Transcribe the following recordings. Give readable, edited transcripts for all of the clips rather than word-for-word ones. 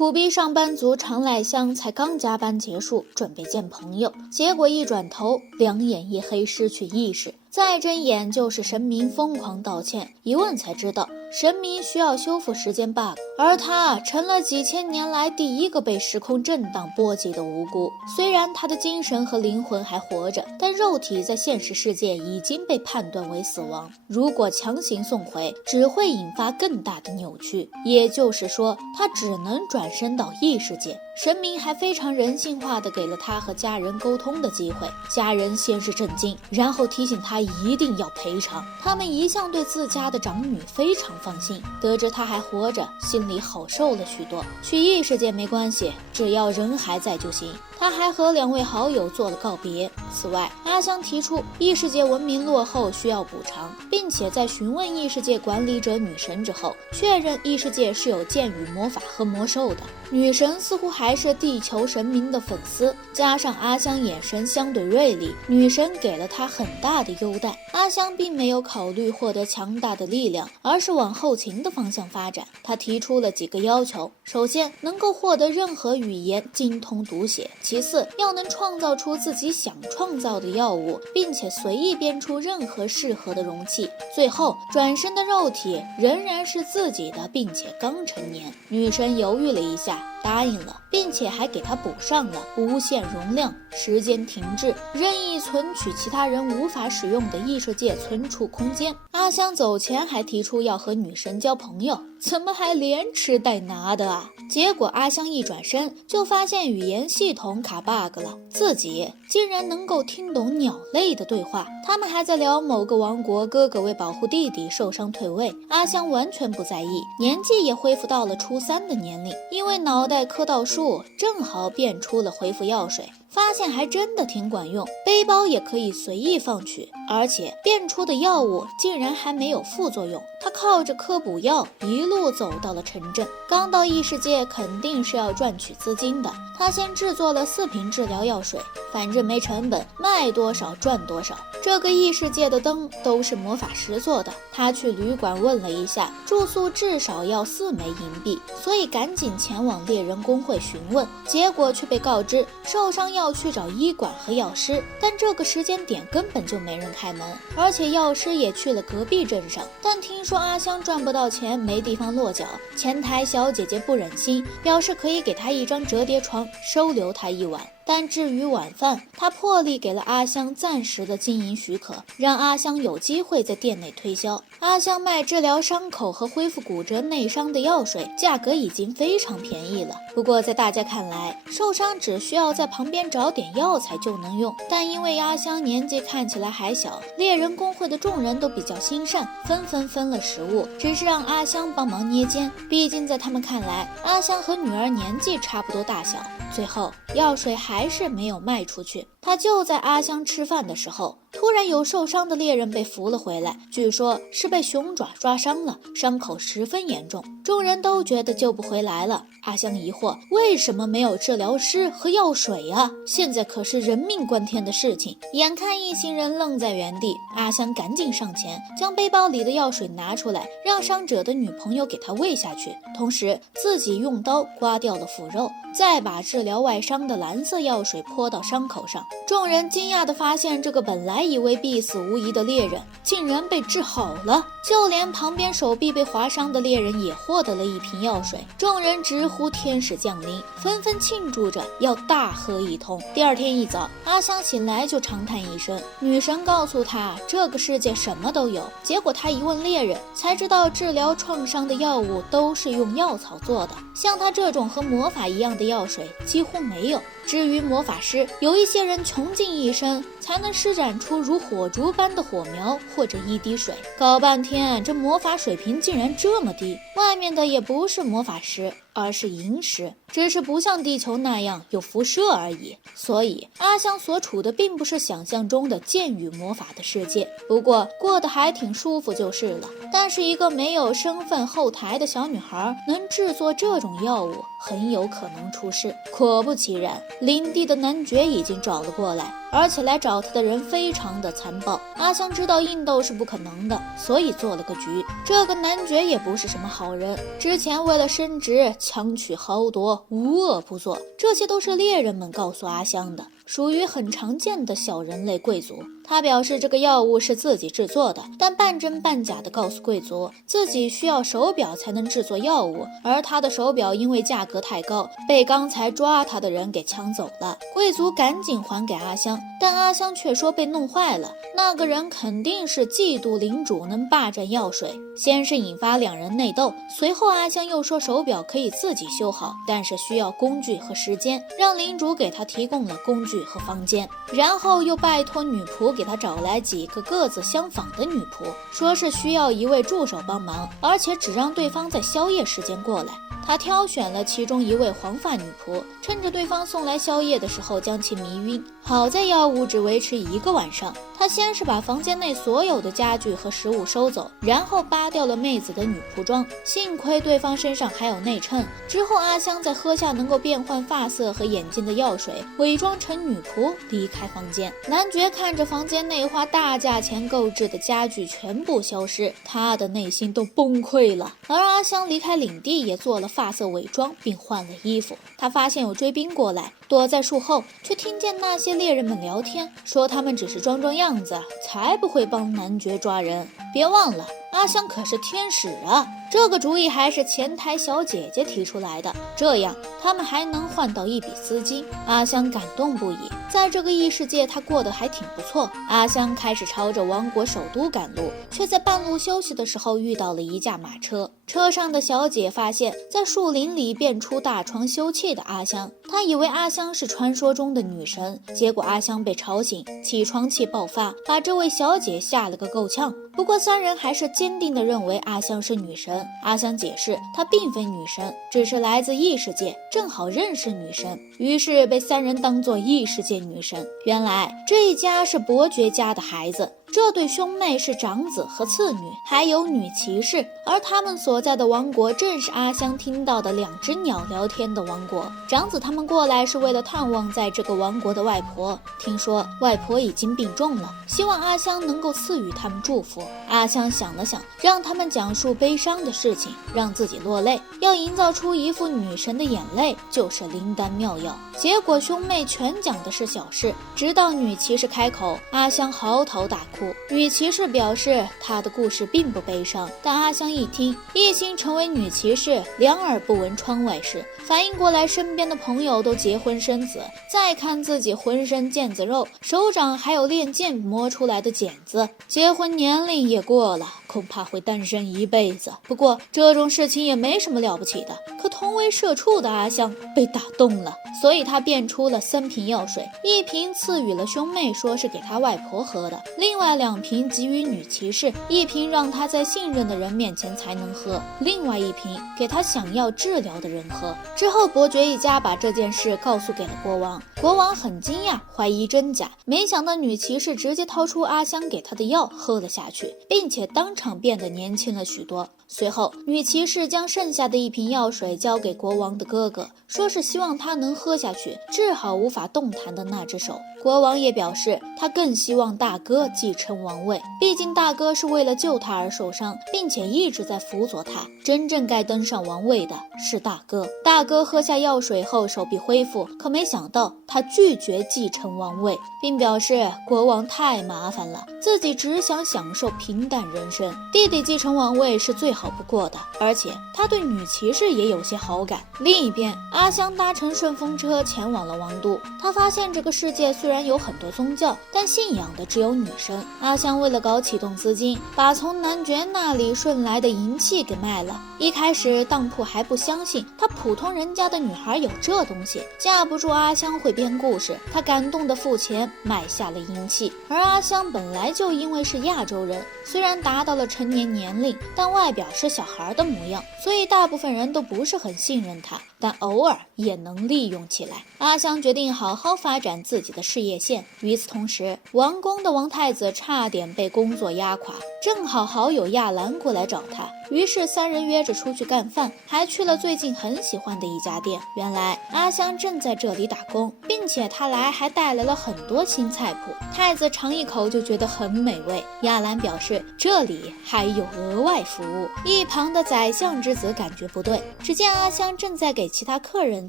苦逼上班族常濑香才刚加班结束，准备见朋友，结果一转头，两眼一黑，失去意识。再睁眼就是神明疯狂道歉，一问才知道神明需要修复时间 bug， 而他成了几千年来第一个被时空震荡波及的无辜。虽然他的精神和灵魂还活着，但肉体在现实世界已经被判断为死亡，如果强行送回，只会引发更大的扭曲，也就是说他只能转身到异世界。神明还非常人性化的给了他和家人沟通的机会，家人先是震惊，然后提醒他一定要赔偿。他们一向对自家的长女非常放心，得知他还活着，心里好受了许多。去异世界没关系，只要人还在就行。他还和两位好友做了告别。此外，阿香提出异世界文明落后需要补偿，并且在询问异世界管理者女神之后，确认异世界是有剑与魔法和魔兽的。女神似乎还是地球神明的粉丝，加上阿香眼神相对锐利，女神给了她很大的优待。阿香并没有考虑获得强大的力量，而是往后勤的方向发展。她提出了几个要求：首先，能够获得任何语言精通读写；其次，要能创造出自己想创造的药物，并且随意编出任何适合的容器；最后，转身的肉体仍然是自己的，并且刚成年。女神犹豫了一下，答应了，并且还给他补上了无限容量、时间停滞、任意存取其他人无法使用的异世界存储空间。阿香走前还提出要和女神交朋友，怎么还连吃带拿的啊？结果阿香一转身就发现语言系统卡 bug 了，自己竟然能够听懂鸟类的对话。他们还在聊某个王国哥哥为保护弟弟受伤退位，阿香完全不在意，年纪也恢复到了初3的年龄，因为脑袋磕到树，正好变出了恢复药水。发现还真的挺管用，背包也可以随意放取，而且变出的药物竟然还没有副作用。他靠着科补药一路走到了城镇。刚到异世界肯定是要赚取资金的，他先制作了4瓶治疗药水，反正没成本，卖多少赚多少。这个异世界的灯都是魔法石做的，他去旅馆问了一下，住宿至少要4枚银币，所以赶紧前往猎人公会询问，结果却被告知受伤要去找医馆和药师，但这个时间点根本就没人开门，而且药师也去了隔壁镇上。但听说阿香赚不到钱，没地方落脚，前台小姐姐不忍心，表示可以给她一张折叠床，收留她一晚。但至于晚饭，他破例给了阿香暂时的经营许可，让阿香有机会在店内推销。阿香卖治疗伤口和恢复骨折内伤的药水，价格已经非常便宜了。不过在大家看来，受伤只需要在旁边找点药材就能用。但因为阿香年纪看起来还小，猎人公会的众人都比较心善，纷纷分了食物，只是让阿香帮忙捏肩。毕竟在他们看来，阿香和女儿年纪差不多大小。最后，药水还是没有卖出去。他就在阿香吃饭的时候，突然有受伤的猎人被扶了回来，据说是被熊爪抓伤了，伤口十分严重。众人都觉得救不回来了。阿香疑惑，为什么没有治疗师和药水啊？现在可是人命关天的事情。眼看一行人愣在原地，阿香赶紧上前，将背包里的药水拿出来，让伤者的女朋友给他喂下去，同时自己用刀刮掉了腐肉，再把治疗外伤的蓝色药水泼到伤口上。众人惊讶地发现，这个本来以为必死无疑的猎人竟然被治好了，就连旁边手臂被划伤的猎人也获得了一瓶药水。众人直呼天使降临，纷纷庆祝着要大喝一通。第二天一早，阿香醒来就长叹一声，女神告诉她这个世界什么都有。结果她一问猎人，才知道治疗创伤的药物都是用药草做的，像她这种和魔法一样的药水几乎没有。至于魔法师，有一些人穷尽一生才能施展出如火烛般的火苗或者一滴水，搞半天这魔法水平竟然这么低。外面的也不是魔法师，而是萤石，只是不像地球那样有辐射而已。所以阿香所处的并不是想象中的剑与魔法的世界，不过过得还挺舒服就是了。但是一个没有身份后台的小女孩能制作这种药物，很有可能出事。果不其然，领地的男爵已经找了过来，而且来找他的人非常的残暴。阿香知道硬斗是不可能的，所以做了个局。这个男爵也不是什么好人，之前为了升职强取豪夺，无恶不作，这些都是猎人们告诉阿香的，属于很常见的小人类贵族。他表示这个药物是自己制作的，但半真半假的告诉贵族自己需要手表才能制作药物，而他的手表因为价格太高，被刚才抓他的人给抢走了。贵族赶紧还给阿香，但阿香却说被弄坏了，那个人肯定是嫉妒领主能霸占药水，先是引发两人内斗，随后阿香又说手表可以自己修好，但是需要工具和时间，让领主给他提供了工具和房间，然后又拜托女仆给他找来几个个子相仿的女仆，说是需要一位助手帮忙，而且只让对方在宵夜时间过来。他挑选了其中一位黄发女仆，趁着对方送来宵夜的时候将其迷晕。好在药物只维持1个晚上，他先是把房间内所有的家具和食物收走，然后扒掉了妹子的女仆装，幸亏对方身上还有内衬。之后阿香在喝下能够变换发色和眼睛的药水，伪装成女仆离开房间。男爵看着房间内花大价钱购置的家具全部消失，他的内心都崩溃了。而阿香离开领地也做了发色伪装并换了衣服，他发现有追兵过来，躲在树后，却听见那些猎人们聊天，说他们只是装装样子，才不会帮男爵抓人。别忘了，阿香可是天使啊！这个主意还是前台小姐姐提出来的，这样他们还能换到一笔资金。阿香感动不已，在这个异世界她过得还挺不错。阿香开始朝着王国首都赶路，却在半路休息的时候遇到了一架马车，车上的小姐发现在树林里变出大床休憩的阿香，她以为阿香是传说中的女神，结果阿香被吵醒，起床气爆发，把这位小姐吓了个够呛。不过三人还是坚定地认为阿香是女神。阿香解释她并非女神，只是来自异世界，正好认识女神，于是被三人当作异世界女神。原来这一家是伯爵家的孩子，这对兄妹是长子和次女，还有女骑士，而他们所在的王国正是阿香听到的2只鸟聊天的王国。长子他们过来是为了探望在这个王国的外婆，听说外婆已经病重了，希望阿香能够赐予他们祝福。阿香想了想，让他们讲述悲伤的事情，让自己落泪，要营造出一副女神的眼泪就是灵丹妙药。结果兄妹全讲的是小事，直到女骑士开口，阿香嚎啕大哭。女骑士表示她的故事并不悲伤，但阿香一听，一心成为女骑士，两耳不闻窗外事，反应过来身边的朋友都结婚生子，再看自己浑身腱子肉，手掌还有练剑磨出来的茧子，结婚年龄也过了，恐怕会单身一辈子。不过这种事情也没什么了不起的，可同为社畜的阿香被打动了，所以她变出了3瓶药水，一瓶赐予了兄妹，说是给他外婆喝的，另外2瓶给予女骑士，一瓶让她在信任的人面前才能喝，另外1瓶给她想要治疗的人喝。之后伯爵一家把这件事告诉给了国王，国王很惊讶，怀疑真假，没想到女骑士直接掏出阿香给她的药喝了下去，并且当场变得年轻了许多。随后女骑士将剩下的1瓶药水交给国王的哥哥，说是希望他能喝下去，治好无法动弹的那只手。国王也表示他更希望大哥继承王位，毕竟大哥是为了救他而受伤，并且一直在辅佐他，真正该登上王位的是大哥。大哥喝下药水后手臂恢复，可没想到他拒绝继承王位，并表示国王太麻烦了，自己只想享受平淡人生，弟弟继承王位是最好不过的，而且他对女骑士也有些好感。另一边，阿香搭乘顺风车前往了王都，他发现这个世界虽然有很多宗教，但信仰的只有女神。阿香为了搞启动资金，把从男爵那里顺来的银器给卖了。一开始当铺还不相信他普通人家的女孩有这东西，架不住阿香会编故事，他感动的付钱买下了银器。而阿香本来就因为是亚洲人，虽然达到了成年年龄，但外表是小孩的模样，所以大部分人都不是很信任他。但偶尔也能利用起来。阿香决定好好发展自己的事业线。与此同时，王宫的王太子差点被工作压垮，正好好友亚兰过来找他，于是三人约着出去干饭，还去了最近很喜欢的一家店。原来阿香正在这里打工，并且他来还带来了很多新菜谱。太子尝一口就觉得很美味。亚兰表示这里还有额外服务。一旁的宰相之子感觉不对，只见阿香正在给其他客人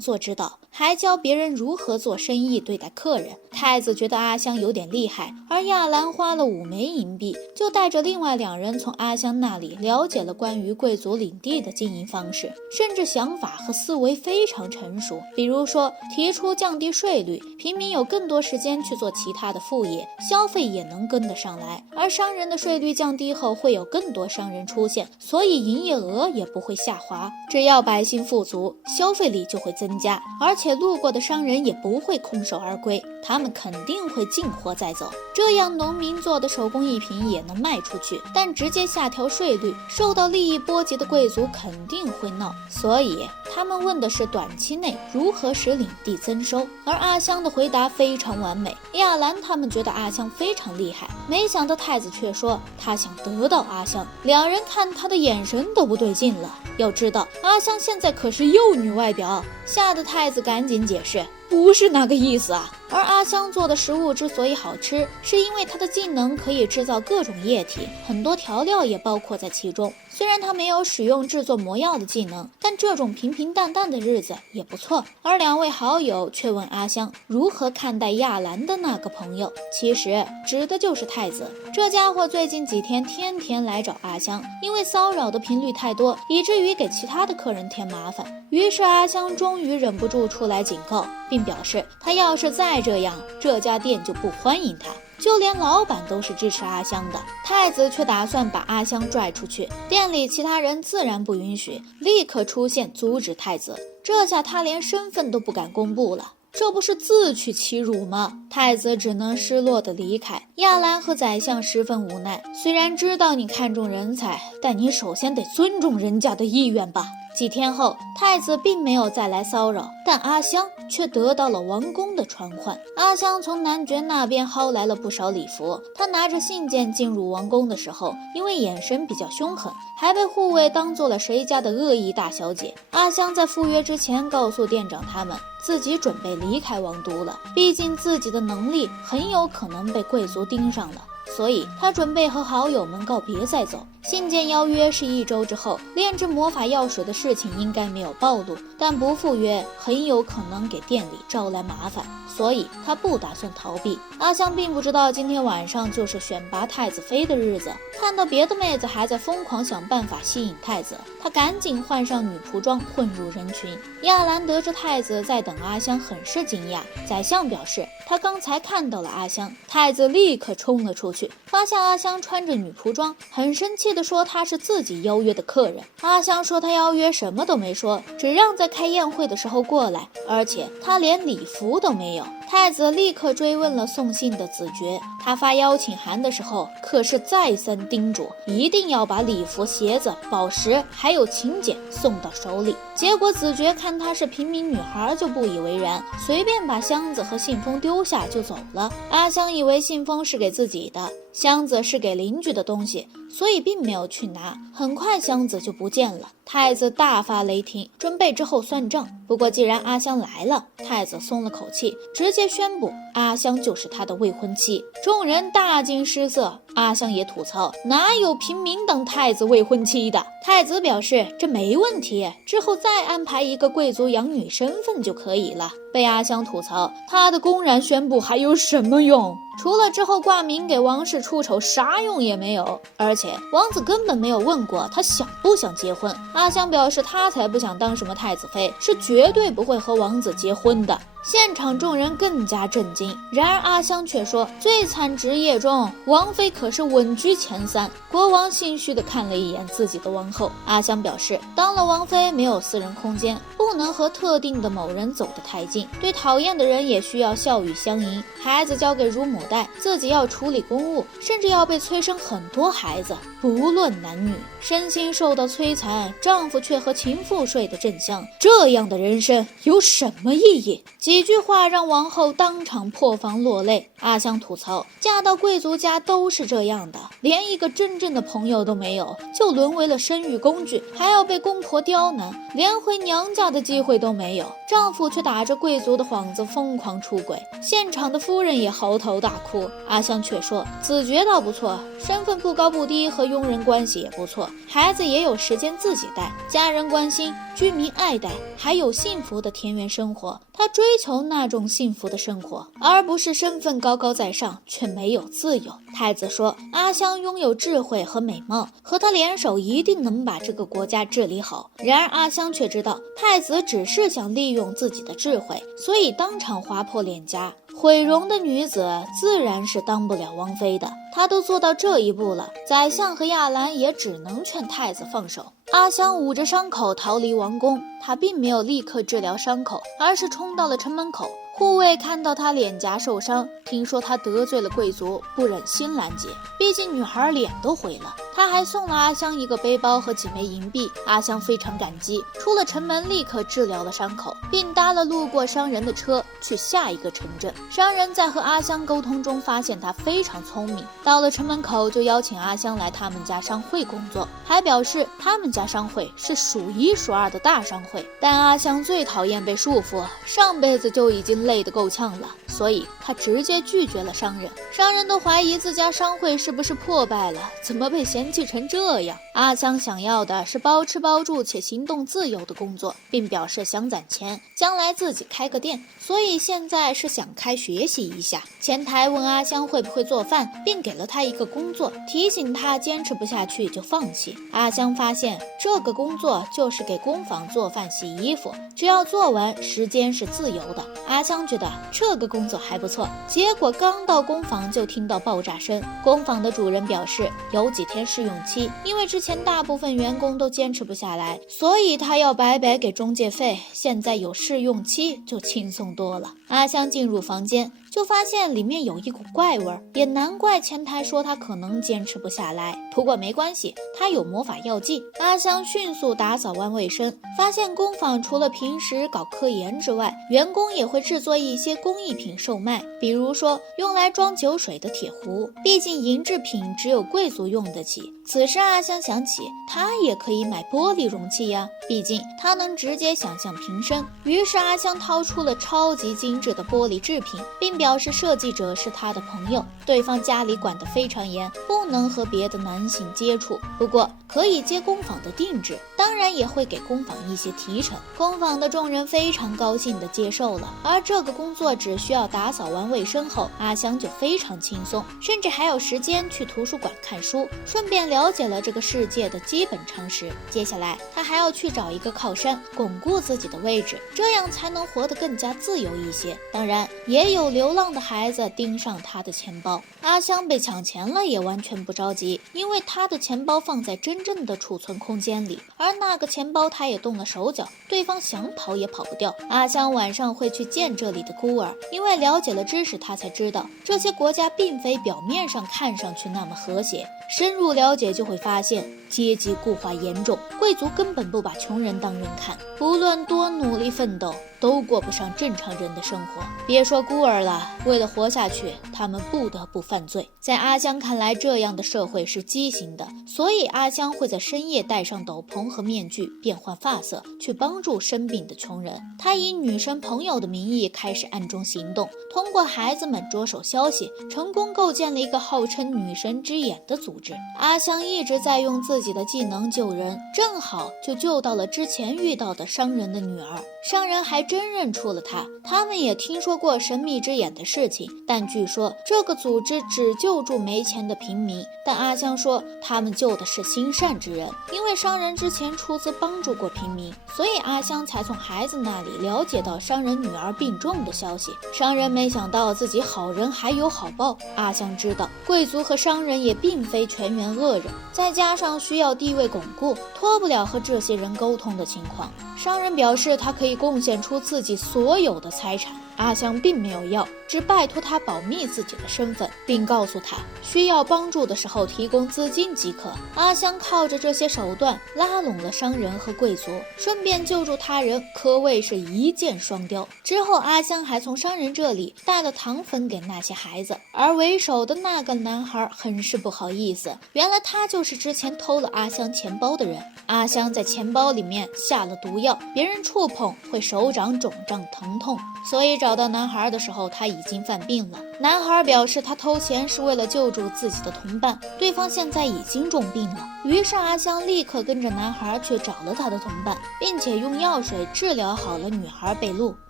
做指导，还教别人如何做生意对待客人。太子觉得阿香有点厉害，而亚兰花了5枚银币，就带着另外2人从阿香那里了解了关于贵族领地的经营方式，甚至想法和思维非常成熟。比如说提出降低税率，平民有更多时间去做其他的副业，消费也能跟得上来，而商人的税率降低后会有更多商人出现，所以营业额也不会下滑。只要百姓富足，消费力就会增加，而且路过的商人也不会空手而归，他们肯定会进货再走，这样农民做的手工艺品也能卖出去。但直接下调税率，受到利益波及的贵族肯定会闹，所以他们问的是短期内如何使领地增收。而阿香的回答非常完美，亚兰他们觉得阿香非常厉害，没想到太子却说他想得到阿香，两人看他的眼神都不对劲了。要知道阿香现在可是幼女外表，吓得太子赶紧解释不是那个意思啊。而阿香做的食物之所以好吃，是因为她的技能可以制造各种液体，很多调料也包括在其中。虽然她没有使用制作魔药的技能，但这种平平淡淡的日子也不错。而2位好友却问阿香如何看待亚兰的那个朋友，其实指的就是太子。这家伙最近几天天天来找阿香，因为骚扰的频率太多，以至于给其他的客人添麻烦。于是阿香终于忍不住出来警告，并表示他要是再这样，这家店就不欢迎他。就连老板都是支持阿香的。太子却打算把阿香拽出去，店里其他人自然不允许，立刻出现阻止太子。这下他连身份都不敢公布了，这不是自取其辱吗？太子只能失落地离开。亚兰和宰相十分无奈，虽然知道你看重人才，但你首先得尊重人家的意愿吧。几天后，太子并没有再来骚扰，但阿香却得到了王宫的传唤。阿香从男爵那边薅来了不少礼服，他拿着信件进入王宫的时候，因为眼神比较凶狠，还被护卫当做了谁家的恶意大小姐。阿香在赴约之前告诉店长他们，自己准备离开王都了，毕竟自己的能力很有可能被贵族盯上了，所以他准备和好友们告别再走。信件邀约是1周之后，炼制魔法药水的事情应该没有暴露，但不赴约很有可能给店里招来麻烦，所以他不打算逃避。阿香并不知道今天晚上就是选拔太子妃的日子，看到别的妹子还在疯狂想办法吸引太子，他赶紧换上女仆装混入人群。亚兰得知太子在等阿香，很是惊讶。宰相表示他刚才看到了阿香，太子立刻冲了出去，发现阿香穿着女仆装，很生气地说他是自己邀约的客人。阿香说他邀约什么都没说，只让在开宴会的时候过来，而且他连礼服都没有。太子立刻追问了送信的子爵，他发邀请函的时候可是再三叮嘱一定要把礼服、鞋子、宝石还有请柬送到手里。结果子爵看她是平民女孩就不以为然，随便把箱子和信封丢下就走了。阿香以为信封是给自己的，箱子是给邻居的东西，所以并没有去拿。很快箱子就不见了。太子大发雷霆，准备之后算账。不过既然阿香来了，太子松了口气，直接宣布阿香就是他的未婚妻。众人大惊失色，阿香也吐槽哪有平民当太子未婚妻的。太子表示这没问题，之后再安排一个贵族养女身份就可以了。被阿香吐槽，他的公然宣布还有什么用？除了之后挂名给王室出丑，啥用也没有。而且王子根本没有问过他想不想结婚。阿香表示他才不想当什么太子妃，是绝对不会和王子结婚的。现场众人更加震惊。然而阿香却说，璀璨之夜中，王妃可是稳居前3。国王心虚地看了一眼自己的王后，阿香表示，当了王妃没有私人空间，不能和特定的某人走得太近，对讨厌的人也需要笑语相迎，孩子交给乳母带，自己要处理公务，甚至要被催生很多孩子，不论男女，身心受到摧残，丈夫却和情妇睡得正香，这样的人生有什么意义？几句话让王后当场破防落泪。阿香吐槽，嫁到贵族家都是这样的，连一个真正的朋友都没有，就沦为了生育工具，还要被公婆刁难，连回娘家的机会都没有。丈夫却打着贵族的幌子疯狂出轨，现场的夫人也嚎啕大哭。阿香却说，子爵倒不错，身份不高不低，和佣人关系也不错，孩子也有时间自己带，家人关心，居民爱戴，还有幸福的田园生活。她追求那种幸福的生活，而不是身份高高在上却没有自由。太子说，阿香拥有智慧和美貌，和她联手一定能把这个国家治理好。然而阿香却知道，太子只是想利用自己的智慧，所以当场划破脸颊。毁容的女子自然是当不了王妃的，她都做到这一步了，宰相和亚兰也只能劝太子放手。阿香捂着伤口逃离王宫，她并没有立刻治疗伤口，而是冲到了城门口。护卫看到她脸颊受伤，听说她得罪了贵族，不忍心拦截，毕竟女孩脸都毁了。他还送了阿香一个背包和几枚银币，阿香非常感激，出了城门立刻治疗了伤口，并搭了路过商人的车去下一个城镇。商人在和阿香沟通中发现她非常聪明，到了城门口就邀请阿香来他们家商会工作，还表示他们家商会是数1数2的大商会。但阿香最讨厌被束缚，上辈子就已经累得够呛了，所以她直接拒绝了商人。商人都怀疑自家商会是不是破败了，怎么被嫌弃成这样。阿香想要的是包吃包住且行动自由的工作，并表示想攒钱，将来自己开个店，所以现在是想开学习一下。前台问阿香会不会做饭，并给了她一个工作，提醒她坚持不下去就放弃。阿香发现这个工作就是给工坊做饭洗衣服，只要做完时间是自由的。阿香觉得这个工作还不错，结果刚到工坊就听到爆炸声。工坊的主人表示有几天试用期，因为之前大部分员工都坚持不下来，所以他要白白给中介费，现在有试用期就轻松多了。阿香进入房间就发现里面有一股怪味儿，也难怪前台说他可能坚持不下来，不过没关系，他有魔法药剂。阿香迅速打扫完卫生，发现工坊除了平时搞科研之外，员工也会制作一些工艺品售卖，比如说用来装酒水的铁壶，毕竟银制品只有贵族用得起。此时阿香想起她也可以买玻璃容器呀，毕竟她能直接想象瓶身。于是阿香掏出了超级精致的玻璃制品，并表示设计者是她的朋友，对方家里管得非常严，不能和别的男性接触，不过可以接工坊的定制，当然也会给工坊一些提成。工坊的众人非常高兴地接受了，而这个工作只需要打扫完卫生后，阿香就非常轻松，甚至还有时间去图书馆看书，顺便了解了这个世界的基本常识。接下来他还要去找一个靠山，巩固自己的位置，这样才能活得更加自由一些。当然也有流浪的孩子盯上他的钱包，阿香被抢钱了也完全不着急，因为他的钱包放在真正的储存空间里，而那个钱包他也动了手脚，对方想跑也跑不掉。阿香晚上会去见这里的孤儿，因为了解了知识，他才知道这些国家并非表面上看上去那么和谐，深入了解就会发现阶级固化严重，贵族根本不把穷人当人看，无论多努力奋斗都过不上正常人的生活，别说孤儿了，为了活下去他们不得不犯罪。在阿香看来，这样的社会是畸形的，所以阿香会在深夜戴上斗篷和面具，变换发色，去帮助生病的穷人。她以女生朋友的名义开始暗中行动，通过孩子们着手消息，成功构建了一个号称女神之眼的组织。阿香一直在用自自己的技能救人，正好就救到了之前遇到的商人的女儿。商人还真认出了他，他们也听说过神秘之眼的事情，但据说这个组织只救助没钱的平民。但阿香说他们救的是心善之人，因为商人之前出资帮助过平民，所以阿香才从孩子那里了解到商人女儿病重的消息。商人没想到自己好人还有好报，阿香知道贵族和商人也并非全员恶人，再加上需要地位巩固，脱不了和这些人沟通的情况。商人表示他可以贡献出自己所有的财产，阿香并没有要，只拜托他保密自己的身份，并告诉他需要帮助的时候提供资金即可。阿香靠着这些手段拉拢了商人和贵族，顺便救助他人，可谓是一箭双雕。之后阿香还从商人这里带了糖粉给那些孩子，而为首的那个男孩很是不好意思，原来他就是之前偷了阿香钱包的人。阿香在钱包里面下了毒药，别人触碰会手掌肿胀疼痛，所以找到男孩的时候他已经犯病了。男孩表示他偷钱是为了救助自己的同伴，对方现在已经重病了。于是阿香立刻跟着男孩去找了他的同伴，并且用药水治疗好了女孩贝露。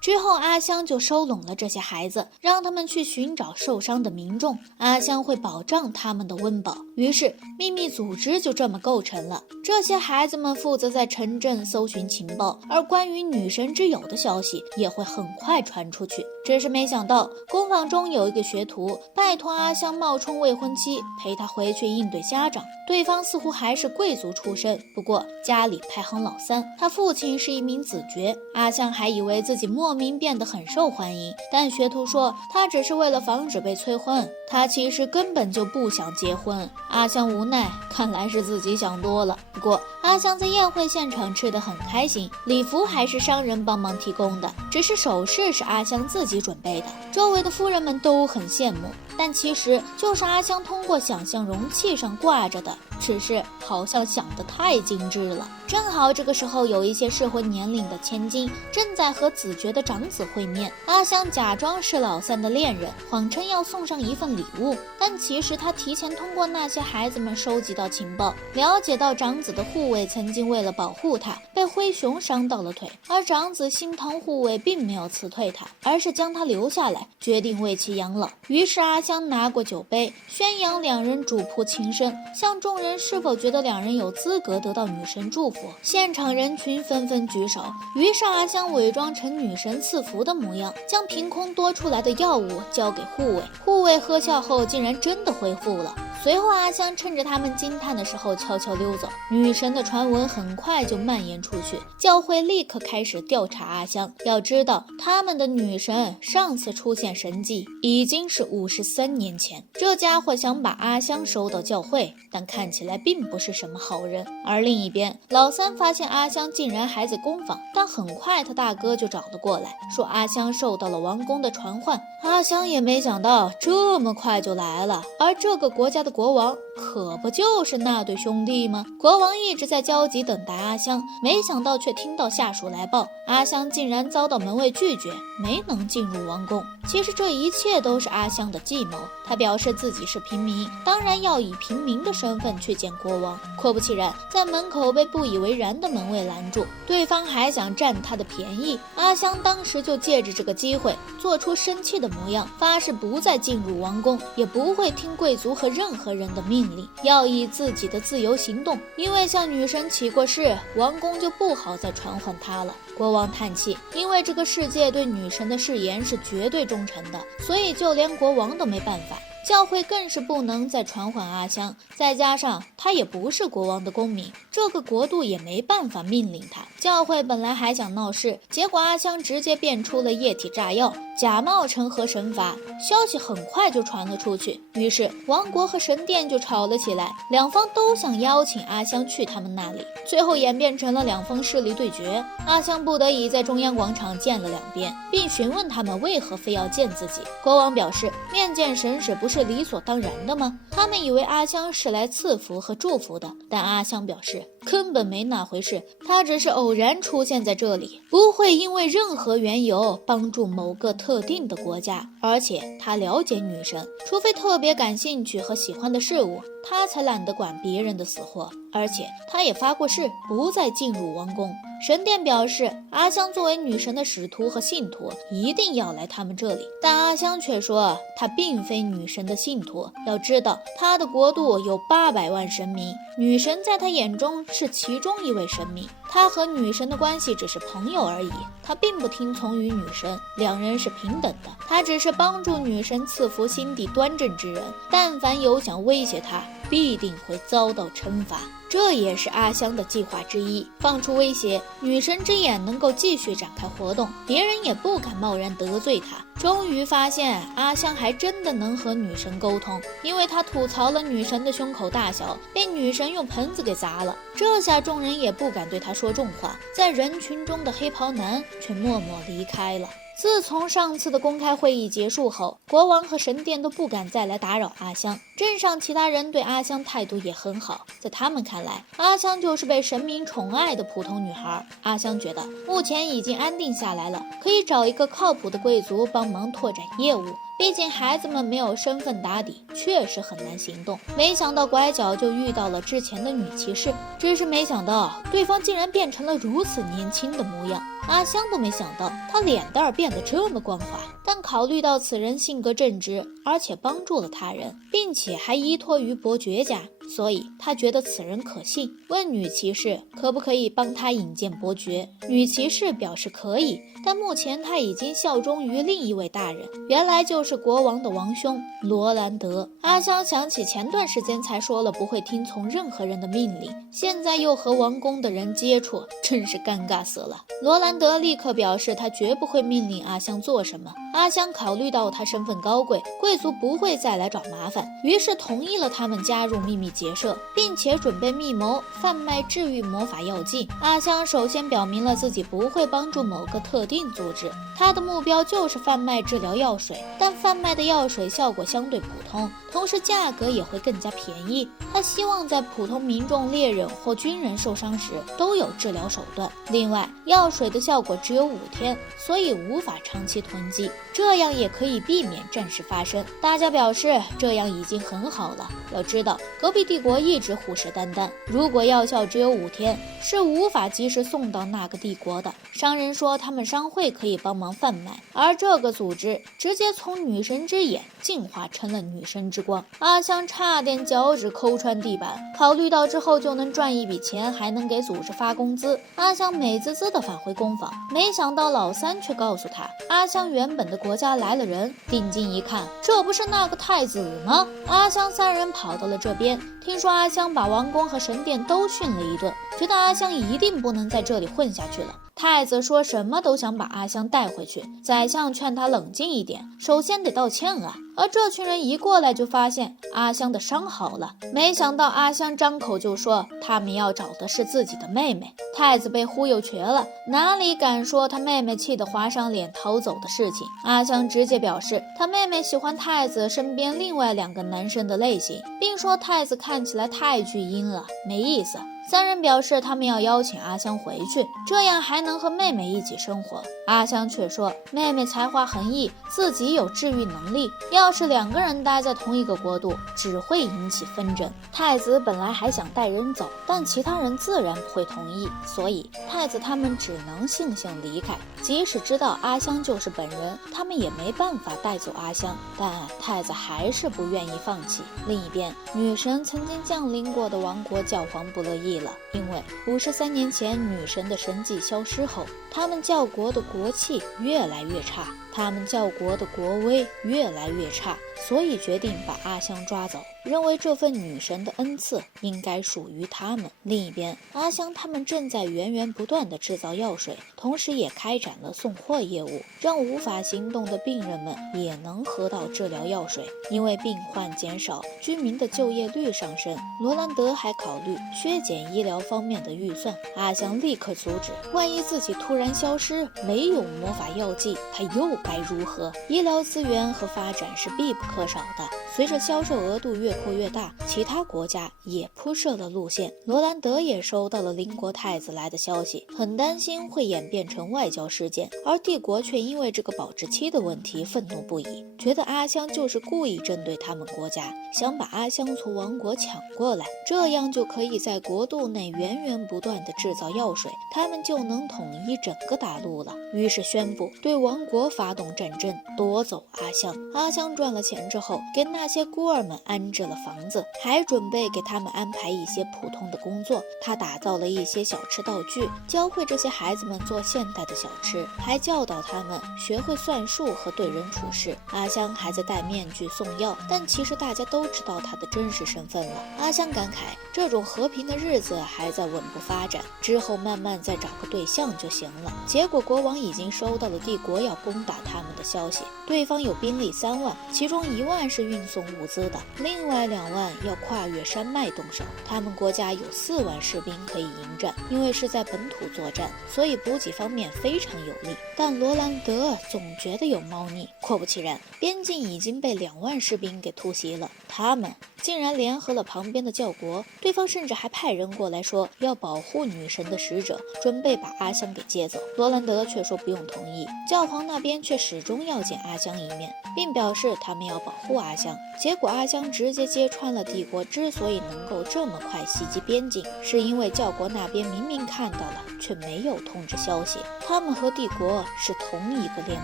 之后阿香就收拢了这些孩子，让他们去寻找受伤的民众，阿香会保障他们的温饱。于是秘密组织就这么构成了，这些孩子们负责在城镇搜寻情报，而关于女神之友的消息也会很快传出去。只是没想到工坊中有一个学徒拜托阿香冒充未婚妻陪他回去应对家长，对方似乎还是贵族出身，不过家里排行老三，他父亲是一名子爵。阿香还以为自己莫名变得很受欢迎，但学徒说他只是为了防止被催婚，他其实根本就不想结婚。阿香无奈，看来是自己想多了。不过阿香在宴会现场吃得很开心，礼服还是商人帮忙提供的，只是首饰是阿香自己准备的，周围的夫人们都很羡慕，但其实就是阿香通过想象容器上挂着的，只是好像想得太精致了。正好这个时候有一些适婚年龄的千金正在和子爵的长子会面，阿香假装是老三的恋人，谎称要送上一份礼物，但其实他提前通过那些孩子们收集到情报，了解到长子的护卫曾经为了保护他被灰熊伤到了腿，而长子心疼护卫并没有辞退他，而是将他留下来，决定为其养老。于是阿香拿过酒杯，宣扬两人主仆情深，向众人是否觉得两人有资格得到女神祝福。现场人群纷纷举手，于是阿香伪装成女神赐福的模样，将凭空多出来的药物交给护卫，护卫喝下后竟然真的恢复了。随后阿香趁着他们惊叹的时候悄悄溜走，女神的传闻很快就蔓延出去，教会立刻开始调查阿香。要知道他们的女神上次出现神迹已经是53年前，这家伙想把阿香收到教会，但看起来并不是什么好人。而另一边，老三发现阿香竟然还在工坊，但很快他大哥就找了过来，说阿香受到了王宫的传唤。阿香也没想到这么快就来了，而这个国家的国王可不就是那对兄弟吗？国王一直在焦急等待阿香，没想到却听到下属来报，阿香竟然遭到门卫拒绝，没能进入王宫。其实这一切都是阿香的计谋，他表示自己是平民，当然要以平民的身份去见国王。果不其然，在门口被不以为然的门卫拦住，对方还想占他的便宜。阿香当时就借着这个机会做出生气的模样，发誓不再进入王宫，也不会听贵族和任何人的命令，要以自己的自由行动。因为向女神起过誓，王宫就不好再传唤他了。国王叹气，因为这个世界对女神的誓言是绝对忠诚的，所以就连国王都没办法，教会更是不能再传唤阿香，再加上他也不是国王的公民，这个国度也没办法命令他。教会本来还想闹事，结果阿香直接变出了液体炸药，假冒成河神阀，消息很快就传了出去。于是王国和神殿就吵了起来，两方都想邀请阿香去他们那里，最后演变成了两方势力对决。阿香不得已在中央广场见了两边，并询问他们为何非要见自己。国王表示面见神使不是理所当然的吗？他们以为阿香是来赐福和祝福的，但阿香表示根本没那回事，他只是偶然出现在这里，不会因为任何缘由帮助某个特定的国家，而且他了解女神，除非特别感兴趣和喜欢的事物，他才懒得管别人的死活，而且他也发过誓不再进入王宫。神殿表示，阿香作为女神的使徒和信徒，一定要来他们这里。但阿香却说，她并非女神的信徒。要知道，她的国度有800万神明，女神在她眼中是其中一位神明。她和女神的关系只是朋友而已，她并不听从于女神，两人是平等的。她只是帮助女神赐福心地端正之人，但凡有想威胁她，必定会遭到惩罚。这也是阿香的计划之一，放出威胁，女神之眼能够继续展开活动，别人也不敢贸然得罪她。终于发现阿香还真的能和女神沟通，因为她吐槽了女神的胸口大小，被女神用盆子给砸了。这下众人也不敢对她说重话，在人群中的黑袍男却默默离开了。自从上次的公开会议结束后，国王和神殿都不敢再来打扰阿香，镇上其他人对阿香态度也很好，在他们看来，阿香就是被神明宠爱的普通女孩。阿香觉得目前已经安定下来了，可以找一个靠谱的贵族帮忙拓展业务，毕竟孩子们没有身份打底，确实很难行动。没想到拐角就遇到了之前的女骑士，只是没想到对方竟然变成了如此年轻的模样。阿香都没想到他脸蛋儿变得这么光滑，但考虑到此人性格正直，而且帮助了他人，并且还依托于伯爵家，所以他觉得此人可信，问女骑士可不可以帮他引荐伯爵。女骑士表示可以，但目前他已经效忠于另一位大人，原来就是国王的王兄罗兰德。阿香想起前段时间才说了不会听从任何人的命令，现在又和王宫的人接触，真是尴尬死了。罗兰德立刻表示他绝不会命令阿香做什么。阿香考虑到他身份高贵，贵族不会再来找麻烦，于是同意了他们加入秘密结社，并且准备密谋贩卖治愈魔法药剂。阿香首先表明了自己不会帮助某个特定组织，他的目标就是贩卖治疗药水，但贩卖的药水效果相对普通，同时价格也会更加便宜。他希望在普通民众、猎人或军人受伤时都有治疗手段。另外，药水的效果只有5天，所以无法长期囤积，这样也可以避免战事发生。大家表示这样已经很好了。要知道，隔壁帝国一直虎视眈眈，如果药效只有5天，是无法及时送到那个帝国的。商人说他们商会可以帮忙贩卖，而这个组织直接从女神之眼进化成了女神之光。阿香差点脚趾抠穿地板，考虑到之后就能赚一笔钱，还能给组织发工资，阿香美滋滋地返回宫房。没想到老三却告诉他，阿香原本的国家来了人。定睛一看，这不是那个太子吗？阿香3人跑到了这边，听说阿香把王宫和神殿都训了一顿，觉得阿香一定不能在这里混下去了。太子说什么都想把阿香带回去，宰相劝他冷静一点，首先得道歉啊。而这群人一过来就发现阿香的伤好了，没想到阿香张口就说他们要找的是自己的妹妹。太子被忽悠瘸了，哪里敢说他妹妹气得划伤脸逃走的事情。阿香直接表示他妹妹喜欢太子身边另外2个男生的类型，并说太子看起来太巨婴了，没意思。3人表示他们要邀请阿香回去，这样还能和妹妹一起生活。阿香却说妹妹才华横溢，自己有治愈能力，要是2个人待在同一个国度，只会引起纷争。太子本来还想带人走，但其他人自然不会同意，所以太子他们只能悻悻离开。即使知道阿香就是本人，他们也没办法带走阿香，但太子还是不愿意放弃。另一边，女神曾经降临过的王国教皇不乐意了，因为53年前女神的神迹消失后，他们教国的国气越来越差，他们教国的国威越来越差，所以决定把阿香抓走。认为这份女神的恩赐应该属于他们。另一边，阿香他们正在源源不断地制造药水，同时也开展了送货业务，让无法行动的病人们也能喝到治疗药水。因为病患减少，居民的就业率上升，罗兰德还考虑削减医疗方面的预算。阿香立刻阻止，万一自己突然消失，没有魔法药剂，他又该如何？医疗资源和发展是必不可少的。随着销售额度越扩越大，其他国家也铺设了路线。罗兰德也收到了邻国太子来的消息，很担心会演变成外交事件，而帝国却因为这个保质期的问题愤怒不已，觉得阿香就是故意针对他们国家，想把阿香从王国抢过来，这样就可以在国度内源源不断地制造药水，他们就能统一整个大陆了。于是宣布对王国发动战争，夺走阿香。阿香赚了钱之后，给那些孤儿们安置了房子，还准备给他们安排一些普通的工作。他打造了一些小吃道具，教会这些孩子们做现代的小吃，还教导他们学会算术和对人处事。阿香还在戴面具送药，但其实大家都知道他的真实身份了。阿香感慨，这种和平的日子还在稳步发展，之后慢慢再找个对象就行了。结果国王已经收到了帝国要攻打他们的消息，对方有兵力3万，其中1万是运送物资的，另外2万要跨越山脉动手。他们国家有4万士兵可以迎战，因为是在本土作战，所以补给方面非常有利。但罗兰德总觉得有猫腻，果不其然，边境已经被2万士兵给突袭了，他们竟然联合了旁边的教国，对方甚至还派人过来说要保护女神的使者，准备把阿香给接走。罗兰德却说不用同意，教皇那边却始终要见阿香一面，并表示他们要保护阿香。结果阿香直接揭穿了帝国之所以能够这么快袭击边境，是因为教国那边明明看到了，却没有通知消息，他们和帝国是同一个联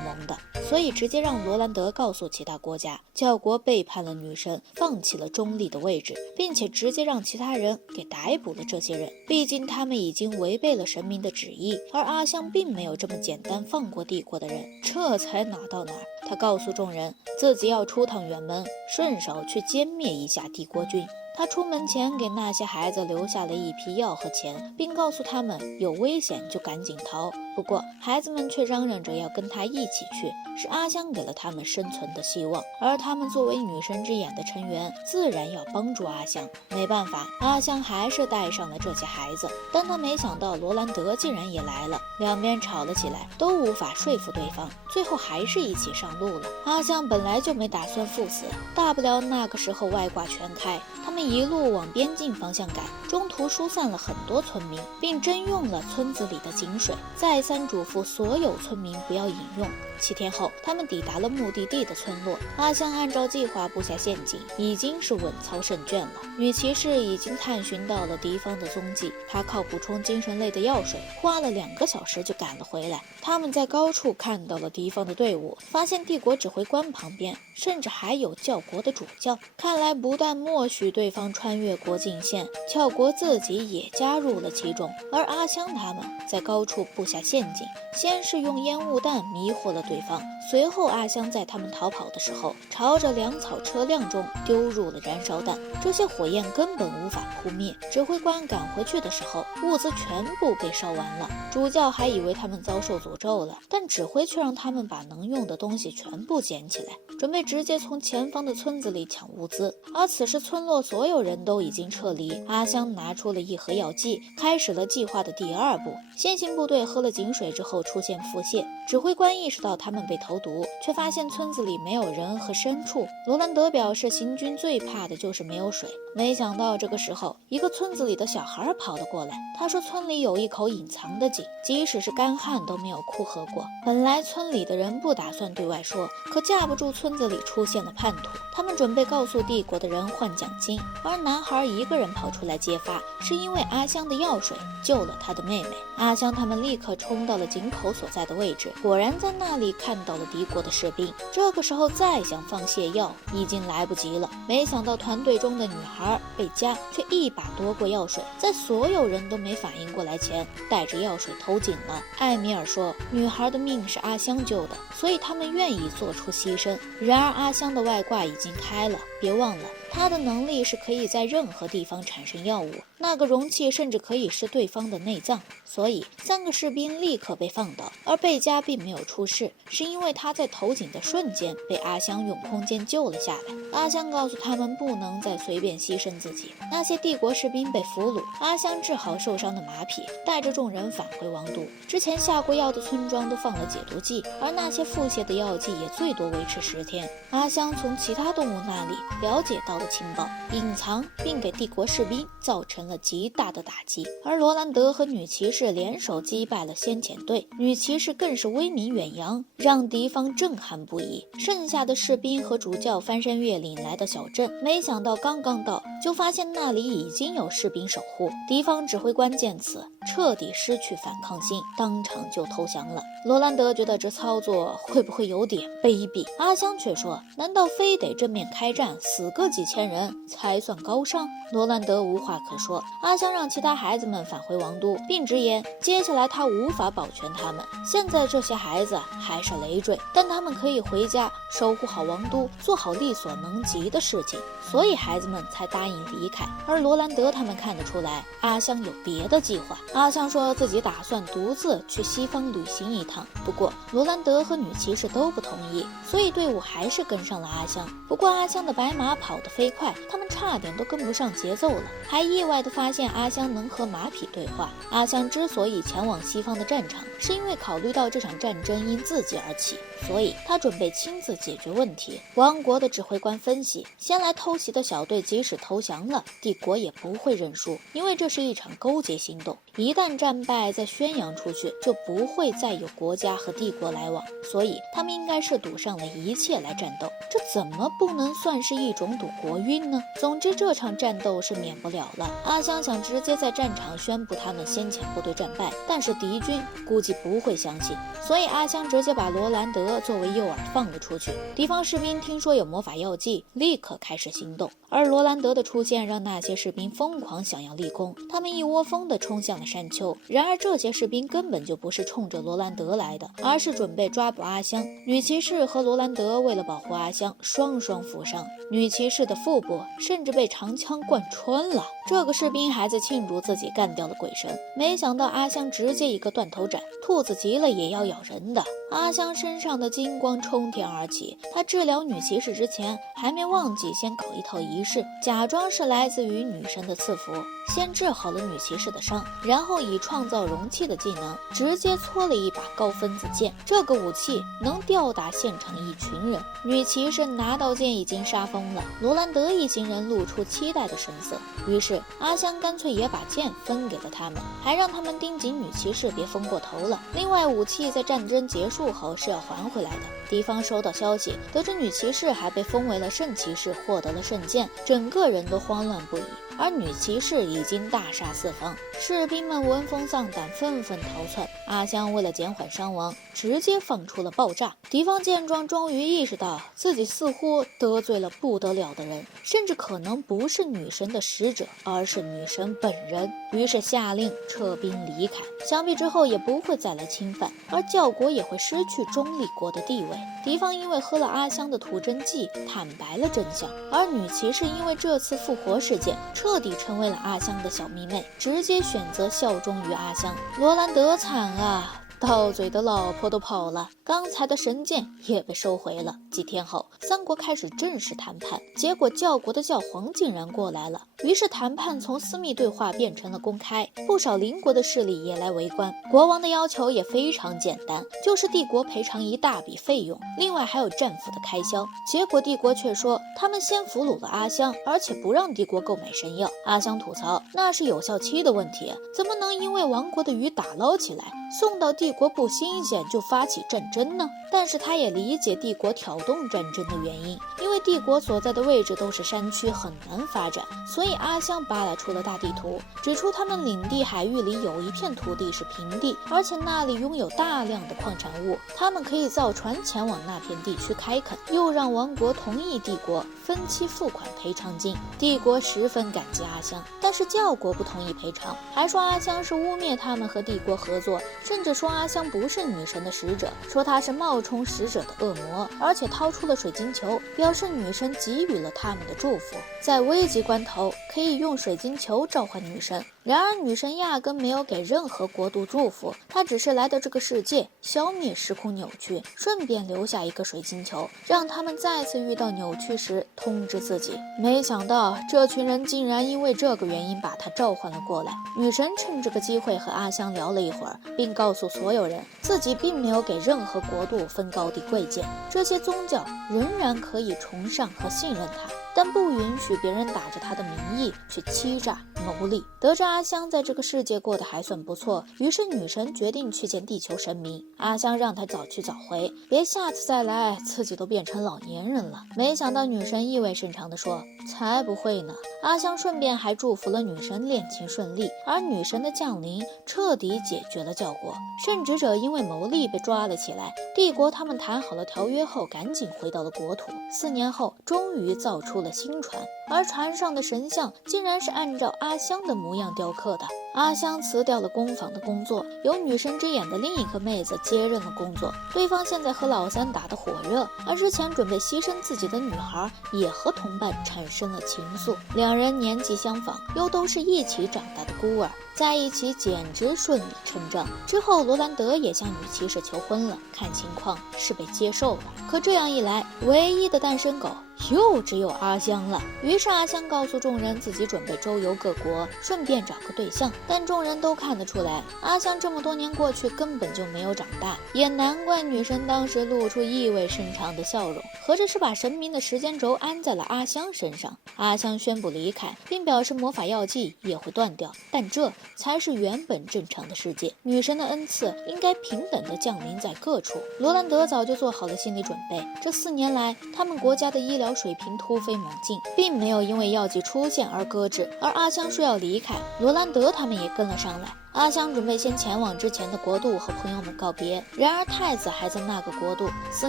盟的，所以直接让罗兰德告诉其他国家，教国背叛了女神，放弃了中立的位置，并且直接让其他人给逮捕了这些人。毕竟他们已经违背了神明的旨意，而阿香并没有这么简单放过帝国的人。这才哪到哪儿，他告诉众人自己要出趟远门，顺手去歼灭一下帝国军。他出门前给那些孩子留下了一批药和钱，并告诉他们有危险就赶紧逃。不过孩子们却嚷嚷着要跟他一起去，是阿香给了他们生存的希望，而他们作为女神之眼的成员，自然要帮助阿香。没办法，阿香还是带上了这些孩子，但他没想到罗兰德竟然也来了，两边吵了起来，都无法说服对方，最后还是一起上路了。阿香本来就没打算赴死，大不了那个时候外挂全开。他们一路往边境方向赶，中途疏散了很多村民，并征用了村子里的井水，再三嘱咐所有村民不要饮用。7天后，他们抵达了目的地的村落。阿香按照计划布下陷阱，已经是稳操胜券了。女骑士已经探寻到了敌方的踪迹，她靠补充精神类的药水，花了2个小时就赶了回来。他们在高处看到了敌方的队伍，发现帝国指挥官旁边甚至还有教国的主教，看来不但默许对方穿越国境线，教国自己也加入了其中。而阿香他们在高处布下陷阱，先是用烟雾弹迷惑了对方，随后阿香在他们逃跑的时候，朝着粮草车辆中丢入了燃烧弹，这些火焰根本无法扑灭。指挥官赶回去的时候，物资全部被烧完了，主教还以为他们遭受诅咒了，但指挥却让他们把能用的东西全部捡起来，准备直接从前方的村子里抢物资。而此时村落所有人都已经撤离，阿香拿出了一盒药剂，开始了计划的第2步。先行部队喝了井水之后出现腹泻，指挥官意识到他们被投毒，却发现村子里没有人和牲畜。罗兰德表示行军最怕的就是没有水，没想到这个时候一个村子里的小孩跑了过来，他说村里有一口隐藏的井，即使是干旱都没有枯涸过。本来村里的人不打算对外说，可架不住村子里出现了叛徒，他们准备告诉帝国的人换奖金。而男孩一个人跑出来揭发，是因为阿香的药水救了他的妹妹。阿香他们立刻冲到了井口所在的位置，果然在那里看到了敌国的士兵。这个时候再想放泻药已经来不及了，没想到团队中的女孩贝佳却一把夺过药水，在所有人都没反应过来前带着药水投井了。艾米尔说女孩的命是阿香救的，所以他们愿意做出牺牲。然而阿香的外挂已经开了，别忘了，他的能力是可以在任何地方产生药物，那个容器甚至可以是对方的内脏。所以3个士兵立刻被放倒，而贝加并没有出事，是因为他在投井的瞬间被阿香用空间救了下来。阿香告诉他们不能再随便牺牲自己。那些帝国士兵被俘虏，阿香治好受伤的马匹，带着众人返回王都。之前下过药的村庄都放了解毒剂，而那些腹泻的药剂也最多维持10天。阿香从其他动物那里了解到了情报，隐藏并给帝国士兵造成了极大的打击。而罗兰德和女骑士联手击败了先遣队，女骑士更是威名远扬，让敌方震撼不已。剩下的士兵和主教翻山越岭来到小镇，没想到刚刚到，就发现那里已经有士兵守护。敌方指挥官见此，彻底失去反抗性，当场就投降了。罗兰德觉得这操作会不会有点卑鄙？阿香却说，难道非得正面开战，死个几千人才算高尚？罗兰德无话可说。阿香让其他孩子们返回王都，并直言接下来他无法保全他们。现在这些孩子还是累赘，但他们可以回家守护好王都，做好力所能及的事情，所以孩子们才答应离开。而罗兰德他们看得出来，阿香有别的计划。阿香说自己打算独自去西方旅行一趟，不过罗兰德和女骑士都不同意，所以队伍还是跟上了阿香。不过阿香的白马跑得飞快，他们差点都跟不上节奏了，还意外地发现阿香能和马匹对话。阿香之所以前往西方的战场，是因为考虑到这场战争因自己而起，所以他准备亲自解决问题。王国的指挥官分析，先来偷袭的小队即使投降了，帝国也不会认输，因为这是一场勾结行动，一旦战败再宣扬出去，就不会再有国家和帝国来往，所以他们应该是赌上了一切来战斗。这怎么不能算是一种赌国运呢？总之这场战斗是免不了了。阿香想直接在战场宣布他们先遣部队战败，但是敌军估计不会相信，所以阿香直接把罗兰德作为诱饵放了出去。敌方士兵听说有魔法药剂，立刻开始行动，而罗兰德的出现让那些士兵疯狂想要立功，他们一窝蜂地冲向了山丘。然而这些士兵根本就不是冲着罗兰德来的，而是准备抓捕阿香。女骑士和罗兰德为了保护阿香，双双负伤，女骑士的腹部甚至被长枪贯穿了。这个士兵还在庆祝自己干掉了鬼神，没想到阿香直接一个断头斩，兔子急了也要咬人的。阿香身上的金光冲天而起，她治疗女骑士之前还没忘记先搞一套仪式，假装是来自于女神的赐福，先治好了女骑士的伤，然后以创造容器的技能直接搓了一把高分子剑，这个武器能吊打现场一群人。女骑士拿到剑已经杀疯了，罗兰德一行人露出期待的神色，于是阿香干脆也把剑分给了他们，还让他们盯紧女骑士别疯过头了。另外武器在战争结束后是要还回来的。敌方收到消息，得知女骑士还被封为了圣骑士，获得了圣剑，整个人都慌乱不已。而女骑士已经大杀四方，士兵们闻风丧胆，纷纷逃窜。阿香为了减缓伤亡，直接放出了爆炸。敌方见状，终于意识到自己似乎得罪了不得了的人，甚至可能不是女神的使者，而是女神本人，于是下令撤兵离开，想必之后也不会再来侵犯，而教国也会失去中立国的地位。敌方因为喝了阿香的吐真剂，坦白了真相，而女骑士因为这次复活事件彻底成为了阿香的小迷妹，直接选择效忠于阿香。罗兰德惨啊，到嘴的老婆都跑了，刚才的神剑也被收回了。几天后，三国开始正式谈判，结果教国的教皇竟然过来了，于是谈判从私密对话变成了公开，不少邻国的势力也来围观。国王的要求也非常简单，就是帝国赔偿一大笔费用，另外还有战俘的开销。结果帝国却说他们先俘虏了阿香，而且不让帝国购买神药。阿香吐槽那是有效期的问题，怎么能因为亡国的鱼打捞起来送到帝国不新鲜就发起战争呢？但是他也理解帝国挑动战争的原因，因为帝国所在的位置都是山区，很难发展，所以以阿香扒拉出了大地图，指出他们领地海域里有一片土地是平地，而且那里拥有大量的矿产物，他们可以造船前往那片地区开垦，又让王国同意帝国分期付款赔偿金。帝国十分感激阿香，但是教国不同意赔偿，还说阿香是污蔑他们和帝国合作，甚至说阿香不是女神的使者，说她是冒充使者的恶魔，而且掏出了水晶球，表示女神给予了他们的祝福，在危急关头可以用水晶球召唤女神。然而女神压根没有给任何国度祝福，她只是来到这个世界消灭时空扭曲，顺便留下一个水晶球，让他们再次遇到扭曲时通知自己。没想到这群人竟然因为这个原因把她召唤了过来。女神趁这个机会和阿香聊了一会儿，并告诉所有人自己并没有给任何国度分高低贵贱，这些宗教仍然可以崇尚和信任她，但不允许别人打着她的名义去欺诈牟利。得知阿香在这个世界过得还算不错，于是女神决定去见地球神明。阿香让她早去早回，别下次再来自己都变成老年人了。没想到女神意味深长地说，才不会呢。阿香顺便还祝福了女神恋情顺利，而女神的降临彻底解决了教国。圣职者因为牟利被抓了起来，帝国他们谈好了条约后赶紧回到了国土。4年后终于造出了新船，而船上的神像竟然是按照阿香的模样雕刻的。阿香辞掉了工坊的工作，由女神之眼的另一个妹子接任了工作。对方现在和老三打得火热，而之前准备牺牲自己的女孩也和同伴产生了情愫。两人年纪相仿，又都是一起长大的孤儿，在一起简直顺理成章。之后罗兰德也向女骑士求婚了，看情况是被接受了。可这样一来，唯一的单身狗又只有阿香了。于是阿香告诉众人自己准备周游各国，顺便找个对象。但众人都看得出来，阿香这么多年过去根本就没有长大，也难怪女神当时露出意味深长的笑容，合着是把神明的时间轴安在了阿香身上。阿香宣布离开，并表示魔法药剂也会断掉，但这才是原本正常的世界。女神的恩赐应该平等地降临在各处。罗兰德早就做好了心理准备，这4年来他们国家的医疗水平突飞猛进，并没有因为药剂出现而搁置。而阿香说要离开，罗兰德他们也跟了上来。阿香准备先前往之前的国度和朋友们告别，然而太子还在那个国度。4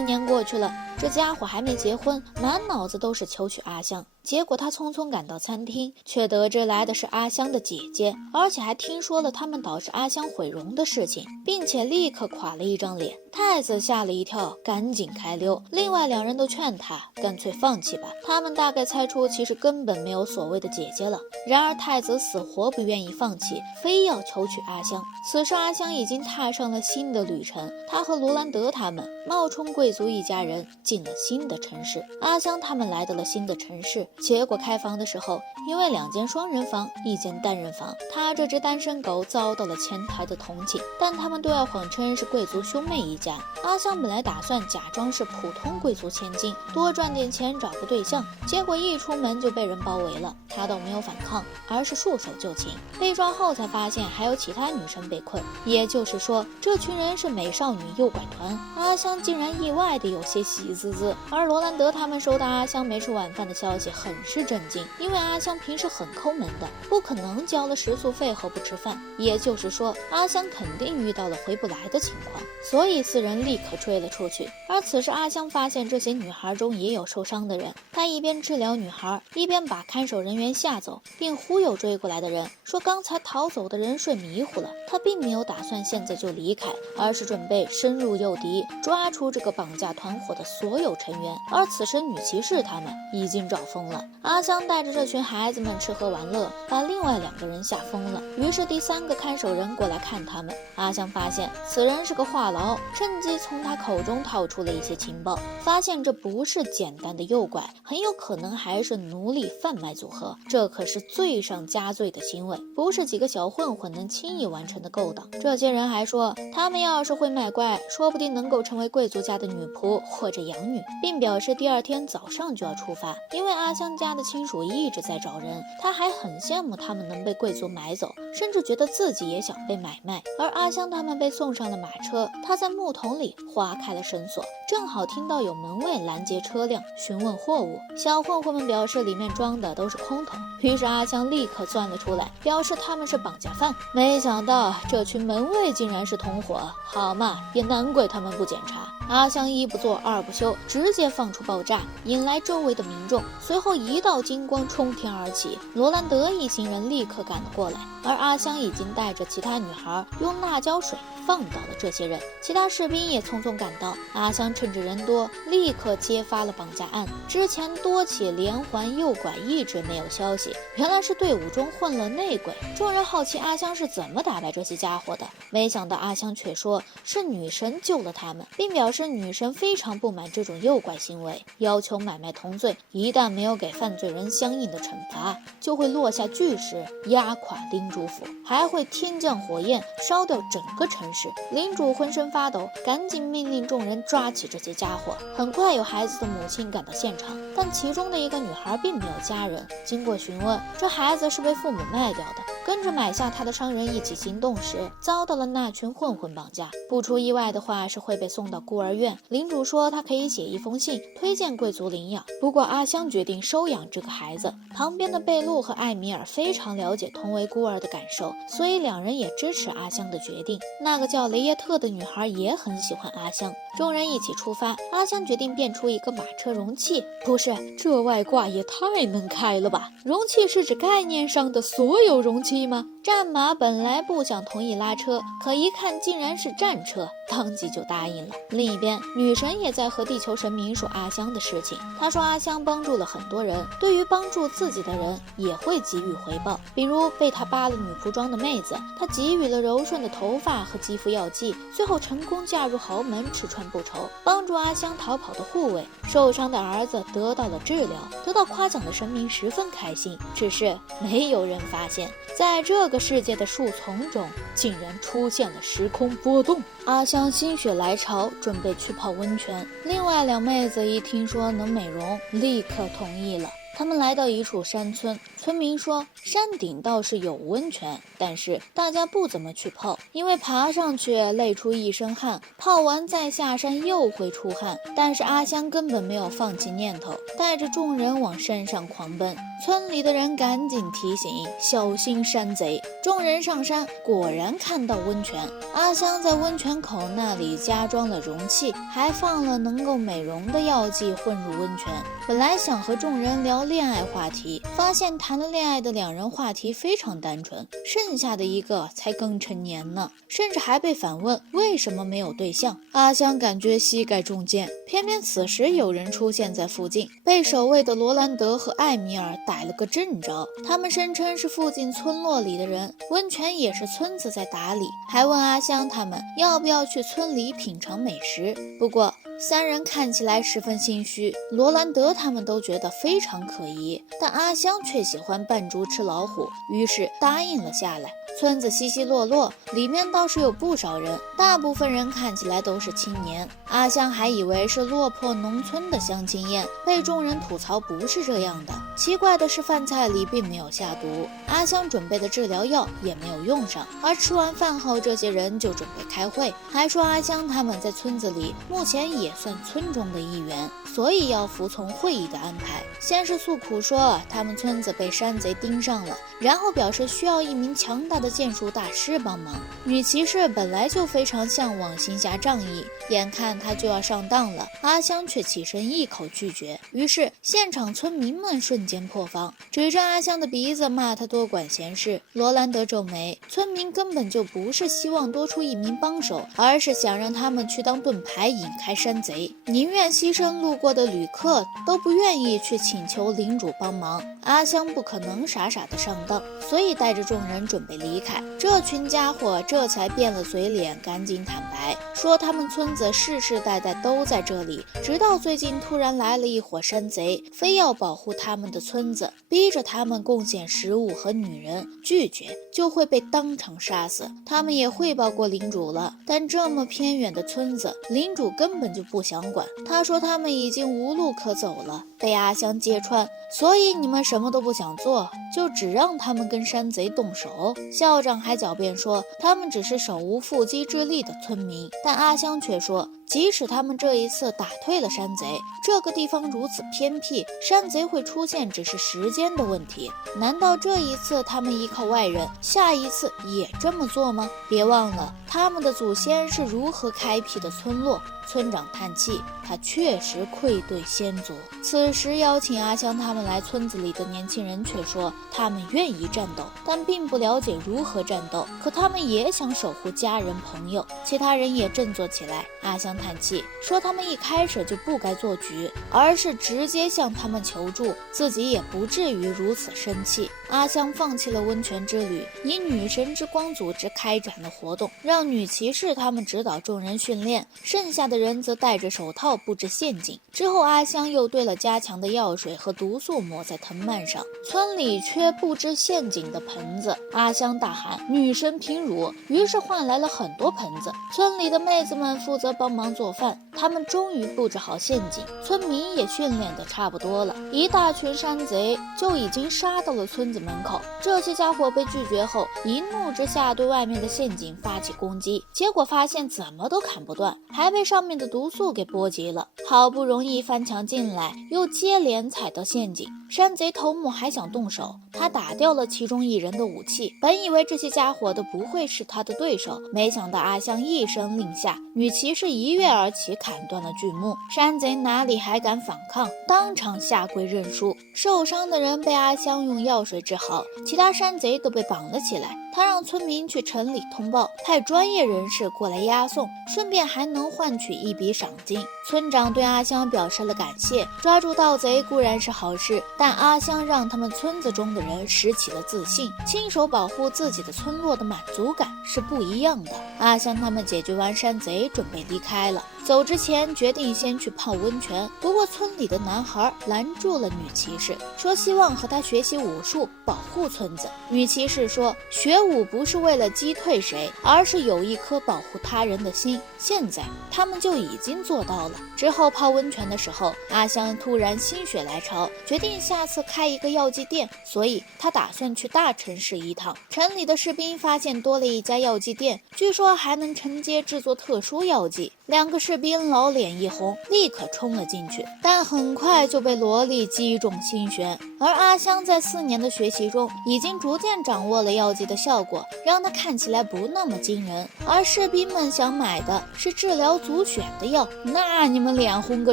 年过去了，这家伙还没结婚，满脑子都是求娶阿香。结果他匆匆赶到餐厅，却得知来的是阿香的姐姐，而且还听说了他们导致阿香毁容的事情，并且立刻垮了一张脸。太子吓了一跳，赶紧开溜。另外2人都劝他干脆放弃吧，他们大概猜出其实根本没有所谓的姐姐了。然而太子死活不愿意放弃，非要求娶阿香。此时阿香已经踏上了新的旅程，他和罗兰德他们冒充贵族一家人进了新的城市。阿香他们来到了新的城市，结果开房的时候，因为2间双人房1间单人房，他这只单身狗遭到了前台的同情，但他们都要谎称是贵族兄妹一家。阿香本来打算假装是普通贵族千金，多赚点钱找个对象，结果一出门就被人包围了。他倒没有反抗，而是束手就擒。被抓后才发现还有其他女生被困，也就是说这群人是美少女诱拐团。阿香竟然意外的有些喜滋滋，而罗兰德他们收到阿香没吃晚饭的消息很是震惊，因为阿香平时很抠门的，不可能交了食宿费后不吃饭，也就是说阿香肯定遇到了回不来的情况，所以4人立刻追了出去。而此时阿香发现这些女孩中也有受伤的人，她一边治疗女孩，一边把看守人员吓走，并忽悠追过来的人说刚才逃走的人睡迷糊了。她并没有打算现在就离开，而是准备深入诱敌，抓出这个绑架团伙的所有成员。而此时女骑士他们已经找疯了，阿香带着这群孩子们吃喝玩乐，把另外2个人吓疯了。于是第3个看守人过来看他们，阿香发现此人是个话痨，趁机从他口中套出了一些情报，发现这不是简单的诱拐，很有可能还是奴隶贩卖组合，这可是罪上加罪的行为，不是几个小混混能轻易完成的勾当。这些人还说他们要是会卖乖，说不定能够成为贵族家的女仆或者养女，并表示第2天早上就要出发，因为阿香家的亲属一直在找少人，他还很羡慕他们能被贵族买走，甚至觉得自己也想被买卖。而阿香他们被送上了马车，他在木桶里划开了绳索，正好听到有门卫拦截车辆询问货物。小混混们表示里面装的都是空桶，于是阿香立刻钻了出来，表示他们是绑架犯。没想到这群门卫竟然是同伙，好嘛，也难怪他们不检查。阿香一不做二不休，直接放出爆炸，引来周围的民众。随后一道金光冲天而起，罗兰德一行人立刻赶了过来，而阿香已经带着其他女孩用辣椒水放倒了这些人。其他士兵也匆匆赶到，阿香趁着人多，立刻揭发了绑架案。之前多起连环诱拐一直没有消息，原来是队伍中混了内鬼。众人好奇阿香是怎么打败这些家伙的，没想到阿香却说是女神救了他们，并表示女神非常不满这种诱拐行为，要求买卖同罪，一旦没有给犯罪人相应的惩罚，就会落下巨石压垮领主府，还会天降火焰烧掉整个城市。领主浑身发抖，赶紧命令众人抓起这些家伙。很快有孩子的母亲赶到现场，但其中的一个女孩并没有家人。经过询问，这孩子是被父母卖掉的，跟着买下他的商人一起行动时，遭到了那群混混绑架。不出意外的话，是会被送到孤儿院。领主说他可以写一封信推荐贵族领养，不过阿香决定收养这个孩子。旁边的贝露和艾米尔非常了解同为孤儿的感受，所以两人也支持阿香的决定。那个叫雷耶特的女孩也很喜欢阿香。众人一起出发，阿香决定变出一个马车容器。不是，这外挂也太能开了吧！容器是指概念上的所有容器吗？战马本来不想同意拉车，可一看竟然是战车，当即就答应了。另一边，女神也在和地球神明说阿香的事情。她说阿香帮助了很多人，对于帮助自己的人也会给予回报，比如被她扒了女仆装的妹子，她给予了柔顺的头发和肌肤药剂，最后成功嫁入豪门，吃穿不愁。帮助阿香逃跑的护卫，受伤的儿子得到了治疗，得到夸奖的神明十分开心。只是没有人发现，在这个世界的树丛中竟然出现了时空波动。阿香心血来潮，准备去泡温泉。另外两妹子一听说能美容，立刻同意了。他们来到一处山村，村民说山顶倒是有温泉，但是大家不怎么去泡，因为爬上去累出一身汗，泡完再下山又会出汗。但是阿香根本没有放弃念头，带着众人往山上狂奔。村里的人赶紧提醒小心山贼。众人上山，果然看到温泉。阿香在温泉口那里加装了容器，还放了能够美容的药剂混入温泉。本来想和众人聊恋爱话题，发现谈了恋爱的两人话题非常单纯，剩下的一个才刚成年呢，甚至还被反问为什么没有对象。阿香感觉膝盖中箭，偏偏此时有人出现在附近，被守卫的罗兰德和艾米尔逮了个正着。他们声称是附近村落里的人，温泉也是村子在打理，还问阿香他们要不要去村里品尝美食。不过三人看起来十分心虚，罗兰德他们都觉得非常可疑，但阿香却喜欢扮猪吃老虎，于是答应了下来。村子稀稀落落，里面倒是有不少人，大部分人看起来都是青年。阿香还以为是落魄农村的相亲宴，被众人吐槽不是这样的。奇怪的是饭菜里并没有下毒，阿香准备的治疗药也没有用上。而吃完饭后，这些人就准备开会，还说阿香他们在村子里目前也算村中的一员，所以要服从会议的安排。先是诉苦说他们村子被山贼盯上了，然后表示需要一名强大的剑术大师帮忙。女骑士本来就非常向往行侠仗义，眼看他就要上当了，阿香却起身一口拒绝。于是现场村民们瞬间破防，指着阿香的鼻子骂他多管闲事。罗兰德皱眉，村民根本就不是希望多出一名帮手，而是想让他们去当盾牌引开山贼，宁愿牺牲路过的旅客，都不愿意去请求领主帮忙。阿香不可能傻傻的上当，所以带着众人准备离开。这群家伙这才变了嘴脸，赶紧坦白说他们村子子世世代代都在这里，直到最近突然来了一伙山贼，非要保护他们的村子，逼着他们贡献食物和女人，拒绝就会被当场杀死。他们也汇报过领主了，但这么偏远的村子，领主根本就不想管。他说他们已经无路可走了，被阿香揭穿，所以你们什么都不想做，就只让他们跟山贼动手。校长还狡辩说他们只是手无缚鸡之力的村民，但阿香却说即使他们这一次打退了山贼，这个地方如此偏僻，山贼会出现只是时间的问题。难道这一次他们依靠外人，下一次也这么做吗？别忘了他们的祖先是如何开辟的村落。村长叹气，他确实愧对先祖。此时邀请阿香他们来村子里的年轻人却说他们愿意战斗，但并不了解如何战斗，可他们也想守护家人朋友。其他人也振作起来。阿香叹气说他们一开始就不该做局，而是直接向他们求助，自己也不至于如此生气。阿香放弃了温泉之旅，以女神之光组织开展了活动，让女骑士他们指导众人训练，剩下的人则戴着手套布置陷阱。之后阿香又兑了加强的药水和毒素抹在藤蔓上，村里缺布置陷阱的盆子，阿香大喊女神平乳，于是换来了很多盆子。村里的妹子们负责帮忙做饭，他们终于布置好陷阱，村民也训练得差不多了。一大群山贼就已经杀到了村子门口，这些家伙被拒绝后，一怒之下对外面的陷阱发起攻击，结果发现怎么都砍不断，还被上面的毒素给波及了。好不容易翻墙进来，又接连踩到陷阱，山贼头目还想动手，他打掉了其中一人的武器。本以为这些家伙都不会是他的对手，没想到阿香一声令下，女骑士一跃而起，砍断了巨木。山贼哪里还敢反抗，当场下跪认输。受伤的人被阿香用药水治好，其他山贼都被绑了起来。他让村民去城里通报，派专业人士过来押送，顺便还能换取一笔赏金。村长对阿香表示了感谢，抓住盗贼固然是好事，但阿香让他们村子中的人拾起了自信，亲手保护自己的村落的满足感是不一样的。阿香他们解决完山贼，准备离开了。走之前决定先去泡温泉，不过村里的男孩拦住了女骑士，说希望和她学习武术，保护村子。女骑士说学武不是为了击退谁，而是有一颗保护他人的心，现在他们就已经做到了。之后泡温泉的时候，阿香突然心血来潮，决定下次开一个药剂店，所以他打算去大城市一趟。城里的士兵发现多了一家药剂店，据说还能承接制作特殊药剂。两个士兵老脸一红，立刻冲了进去，但很快就被萝莉击中心弦。而阿香在4年的学习中，已经逐渐掌握了药剂的效果，让它看起来不那么惊人。而士兵们想买的是治疗足癣的药，那你们脸红个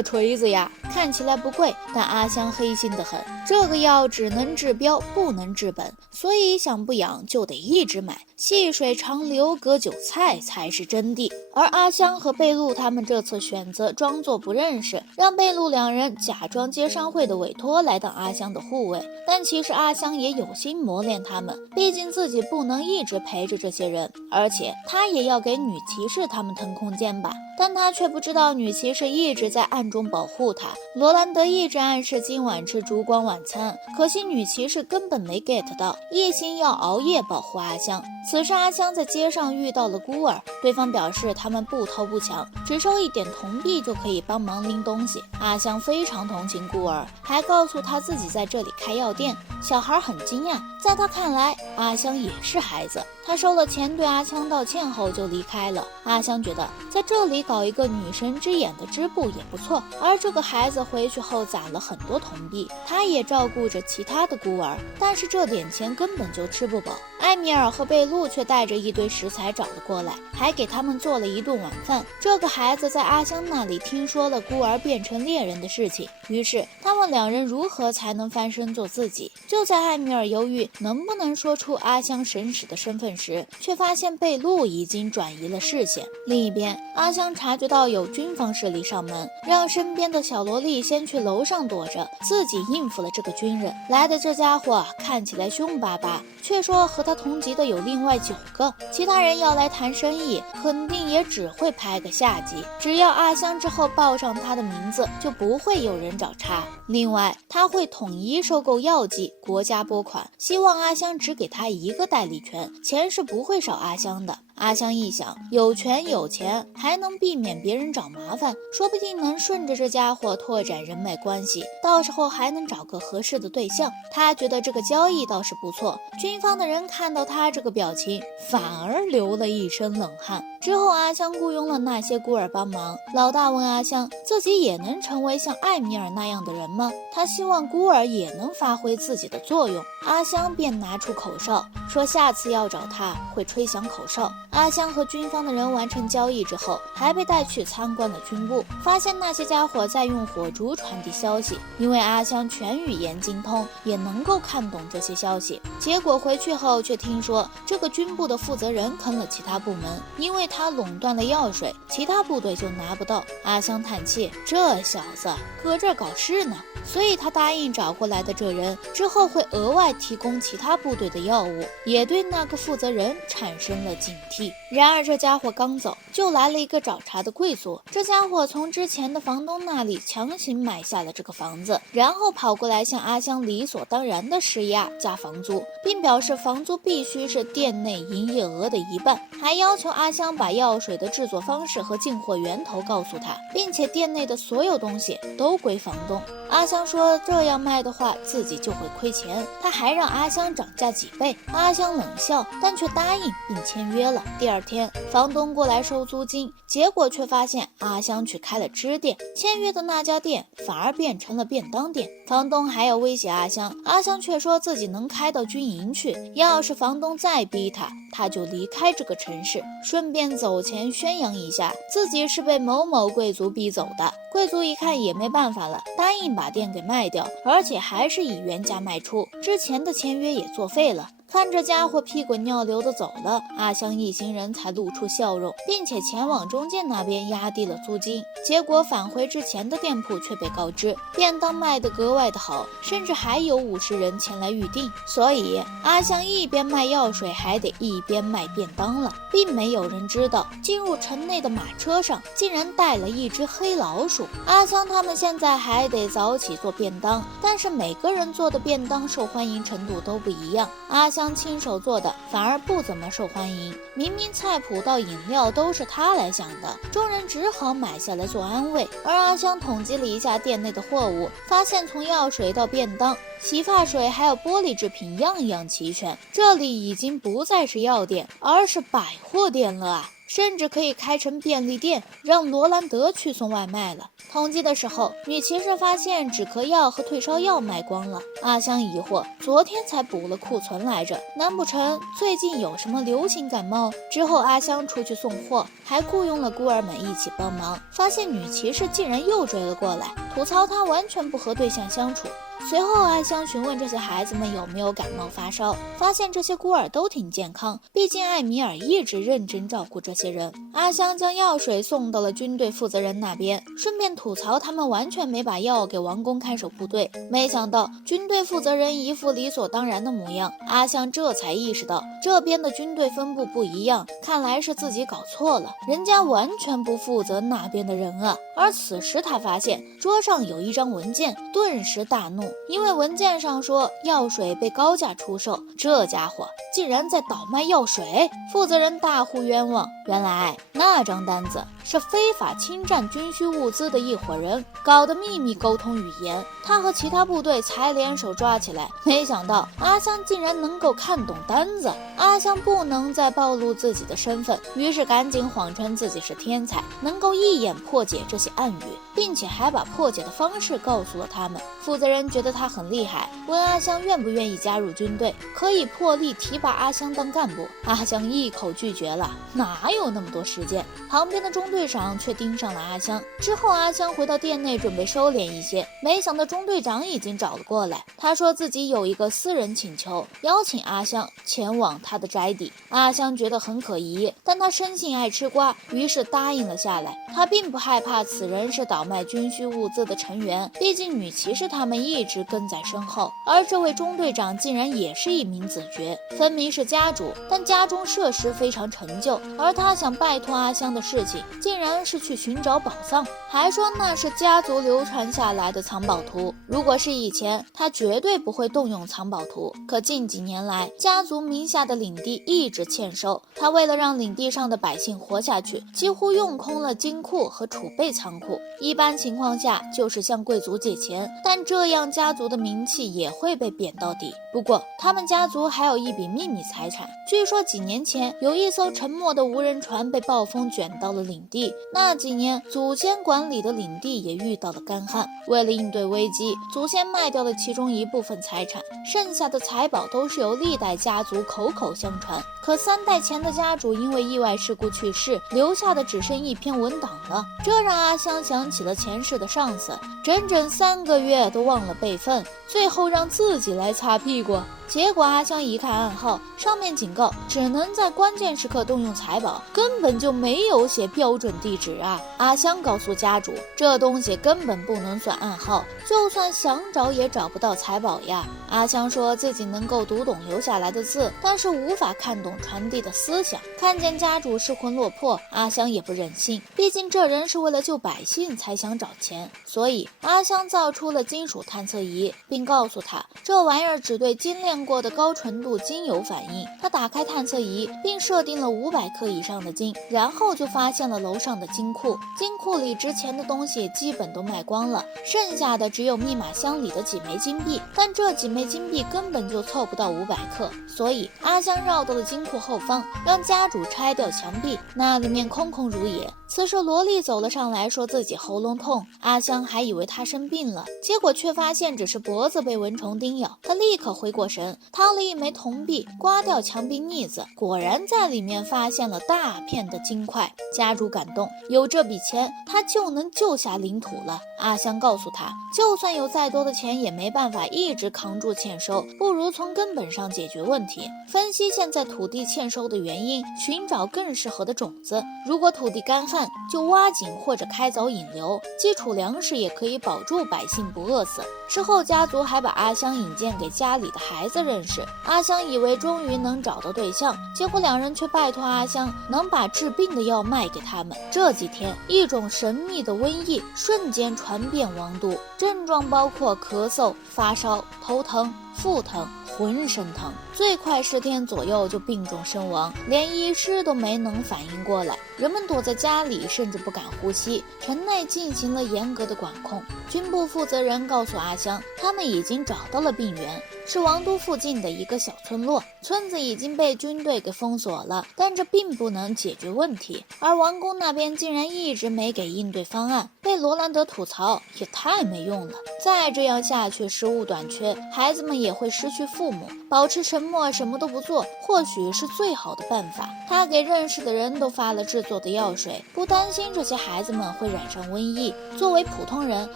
锤子呀！看起来不贵，但阿香黑心得很，这个药只能治标，不能治本，所以想不痒就得一直买，细水长流，割韭菜才是真谛。而阿香和贝露他们这次选择装作不认识，让贝露两人假装街商会的委托来当阿香的护卫，但其实阿香也有心磨练他们，毕竟自己不能一直陪着这些人，而且他也要给女骑士他们腾空间吧。但他却不知道女骑士一直在暗中保护他。罗兰德一直暗示今晚吃烛光晚餐，可惜女骑士根本没 get 到，一心要熬夜保护阿香。此时阿香在街上遇到了孤儿，对方表示他们不偷不抢，只收1点铜币就可以帮忙拎东西。阿香非常同情孤儿，还告诉他自己在这里开药店。小孩很惊讶，在他看来阿香也是孩子。他收了钱对阿香道歉后就离开了。阿香觉得在这里搞一个女神之眼的织布也不错，而这个孩子回去后攒了很多铜币，他也照顾着其他的孤儿，但是这点钱根本就吃不饱。艾米尔和贝露却带着一堆食材找了过来，还给他们做了一顿晚饭。这个孩子在阿香那里听说了孤儿变成猎人的事情，于是他问两人如何才能翻身做自己。就在艾米尔犹豫能不能说出阿香神使的身份时，却发现贝露已经转移了视线。另一边，阿香察觉到有军方势力上门，让身边的小萝莉先去楼上躲着，自己应付了这个军人。来的这家伙看起来凶巴巴，却说和他同级的有另外9个，其他人要来谈生意，肯定也只会拍个下级。只要阿香之后报上他的名字，就不会有人找茬。另外，他会统一收购药剂，国家拨款，希望阿香只给他一个代理权，钱是不会少阿香的。阿香一想，有权有钱，还能避免别人找麻烦，说不定能顺着这家伙拓展人脉关系，到时候还能找个合适的对象。他觉得这个交易倒是不错。军方的人看到他这个表情，反而流了一身冷汗。之后阿香雇佣了那些孤儿帮忙。老大问阿香，自己也能成为像艾米尔那样的人吗？他希望孤儿也能发挥自己的作用。阿香便拿出口哨，说下次要找他会吹响口哨。阿香和军方的人完成交易之后，还被带去参观了军部，发现那些家伙在用火烛传递消息，因为阿香全语言精通，也能够看懂这些消息。结果回去后却听说这个军部的负责人坑了其他部门，因为他垄断了药水，其他部队就拿不到。阿香叹气，这小子搁这儿搞事呢。所以他答应找过来的这人，之后会额外提供其他部队的药物，也对那个负责人产生了警惕。然而这家伙刚走，就来了一个找茬的贵族。这家伙从之前的房东那里强行买下了这个房子，然后跑过来向阿香理所当然的施压加房租，并表示房租必须是店内营业额的1半，还要求阿香把药水的制作方式和进货源头告诉他，并且店内的所有东西都归房东。阿香说这样卖的话自己就会亏钱，他还让阿香涨价几倍。阿香冷笑，但却答应并签约了。第二天房东过来收租金，结果却发现阿香去开了支店，签约的那家店反而变成了便当店。房东还要威胁阿香，阿香却说自己能开到军营去，要是房东再逼他就离开这个城市，顺便走前宣扬一下自己是被某某贵族逼走的。贵族一看也没办法了，答应把店给卖掉，而且还是以原价卖出，之前的签约也作废了。看这家伙屁滚尿流的走了，阿香一行人才露出笑容，并且前往中介那边压低了租金。结果返回之前的店铺却被告知便当卖得格外的好，甚至还有50人前来预订。所以阿香一边卖药水还得一边卖便当了。并没有人知道进入城内的马车上竟然带了一只黑老鼠。阿香他们现在还得早起做便当，但是每个人做的便当受欢迎程度都不一样。阿香亲手做的反而不怎么受欢迎，明明菜谱到饮料都是他来想的，众人只好买下来做安慰。而阿香统计了一下店内的货物，发现从药水到便当、洗发水还有玻璃制品样样齐全，这里已经不再是药店，而是百货店了啊！甚至可以开成便利店，让罗兰德去送外卖了。统计的时候，女骑士发现止咳药和退烧药卖光了。阿香疑惑，昨天才补了库存来着，难不成最近有什么流行感冒？之后阿香出去送货，还雇佣了孤儿们一起帮忙，发现女骑士竟然又追了过来，吐槽她完全不和对象相处。随后阿香询问这些孩子们有没有感冒发烧，发现这些孤儿都挺健康，毕竟艾米尔一直认真照顾这些人。阿香将药水送到了军队负责人那边，顺便吐槽他们完全没把药给王宫看守部队。没想到军队负责人一副理所当然的模样，阿香这才意识到这边的军队分布不一样，看来是自己搞错了，人家完全不负责那边的人啊。而此时他发现桌上有一张文件，顿时大怒，因为文件上说药水被高价出售，这家伙竟然在倒卖药水。负责人大呼冤枉，原来那张单子是非法侵占军需物资的一伙人搞的秘密沟通语言，他和其他部队才联手抓起来。没想到阿香竟然能够看懂单子，阿香不能再暴露自己的身份，于是赶紧谎称自己是天才，能够一眼破解这些暗语，并且还把破解的方式告诉了他们。负责人觉得他很厉害，问阿香愿不愿意加入军队，可以破例提拔阿香当干部。阿香一口拒绝了，哪有那么多时间。旁边的中队长却盯上了阿香。之后阿香回到店内准备收敛一些，没想到中队长已经找了过来。他说自己有一个私人请求，邀请阿香前往他的宅邸。阿香觉得很可疑，但他生性爱吃瓜，于是答应了下来。他并不害怕此人是倒卖军需物资的成员，毕竟女骑士他们一直跟在身后，而这位中队长竟然也是一名子爵，分明是家主，但家中设施非常陈旧，而他想拜托阿香的事情竟然是去寻找宝藏，还说那是家族流传下来的藏宝图。如果是以前，他绝对不会动用藏宝图，可近几年来，家族名下的领地一直欠收，他为了让领地上的百姓活下去，几乎用空了金库和储备仓库。一般情况下就是向贵族借钱，但这样家族的名气也会被贬到底。不过他们家族还有一笔秘密财产，据说几年前有一艘沉没的无人船被暴风卷到了领地，那几年祖先管理的领地也遇到了干旱，为了应对危机，祖先卖掉了其中一部分财产，剩下的财宝都是由历代家族口口相传。可3代前的家主因为意外事故去世，留下的只剩一篇文档了，这让阿香想起了前世的上司，整整3个月都忘了备份，最后让自己来擦屁股。结果阿香一看暗号，上面警告只能在关键时刻动用财宝，根本就没有写标准地址啊！阿香告诉家主，这东西根本不能算暗号，就算想找也找不到财宝呀。阿香说自己能够读懂留下来的字，但是无法看懂传递的思想。看见家主失魂落魄，阿香也不忍心，毕竟这人是为了救百姓才想找钱，所以阿香造出了金属探测仪，并告诉他这玩意儿只对精炼过的高纯度金有反应。他打开探测仪，并设定了500克以上的金，然后就发现了楼上的金库。金库里值钱的东西基本都卖光了，剩下的只有密码箱里的几枚金币，但这几枚金币根本就凑不到500克，所以阿香绕到了金库后方，让家主拆掉墙壁，那里面空空如也。此时萝莉走了上来，说自己喉咙痛，阿香还以为她生病了，结果却发现只是脖子被蚊虫叮咬。她立刻回过神，掏了一枚铜币，刮掉墙壁腻子，果然在里面发现了大片的金块。家主感动，有这笔钱，他就能救下领土了。阿香告诉他，就算有再多的钱，也没办法一直扛住欠收，不如从根本上解决问题，分析现在土地欠收的原因，寻找更适合的种子。如果土地干旱，就挖井或者开凿引流，基础粮食也可以保住百姓不饿死。之后家族还把阿香引荐给家里的孩子认识，阿香以为终于能找到对象，结果两人却拜托阿香能把治病的药卖给他们。这几天，一种神秘的瘟疫瞬间传遍王都，症状包括咳嗽、发烧、头疼、腹疼、浑身疼，最快10天左右就病重身亡，连医师都没能反应过来。人们躲在家里，甚至不敢呼吸。城内进行了严格的管控。军部负责人告诉阿香，他们已经找到了病源，是王都附近的一个小村落，村子已经被军队给封锁了，但这并不能解决问题。而王宫那边竟然一直没给应对方案，被罗兰德吐槽，也太没用了。再这样下去，食物短缺，孩子们也会失去父母。保持沉默，什么都不做，或许是最好的办法。他给认识的人都发了制作的药水，不担心这些孩子们会染上瘟疫。作为普通人，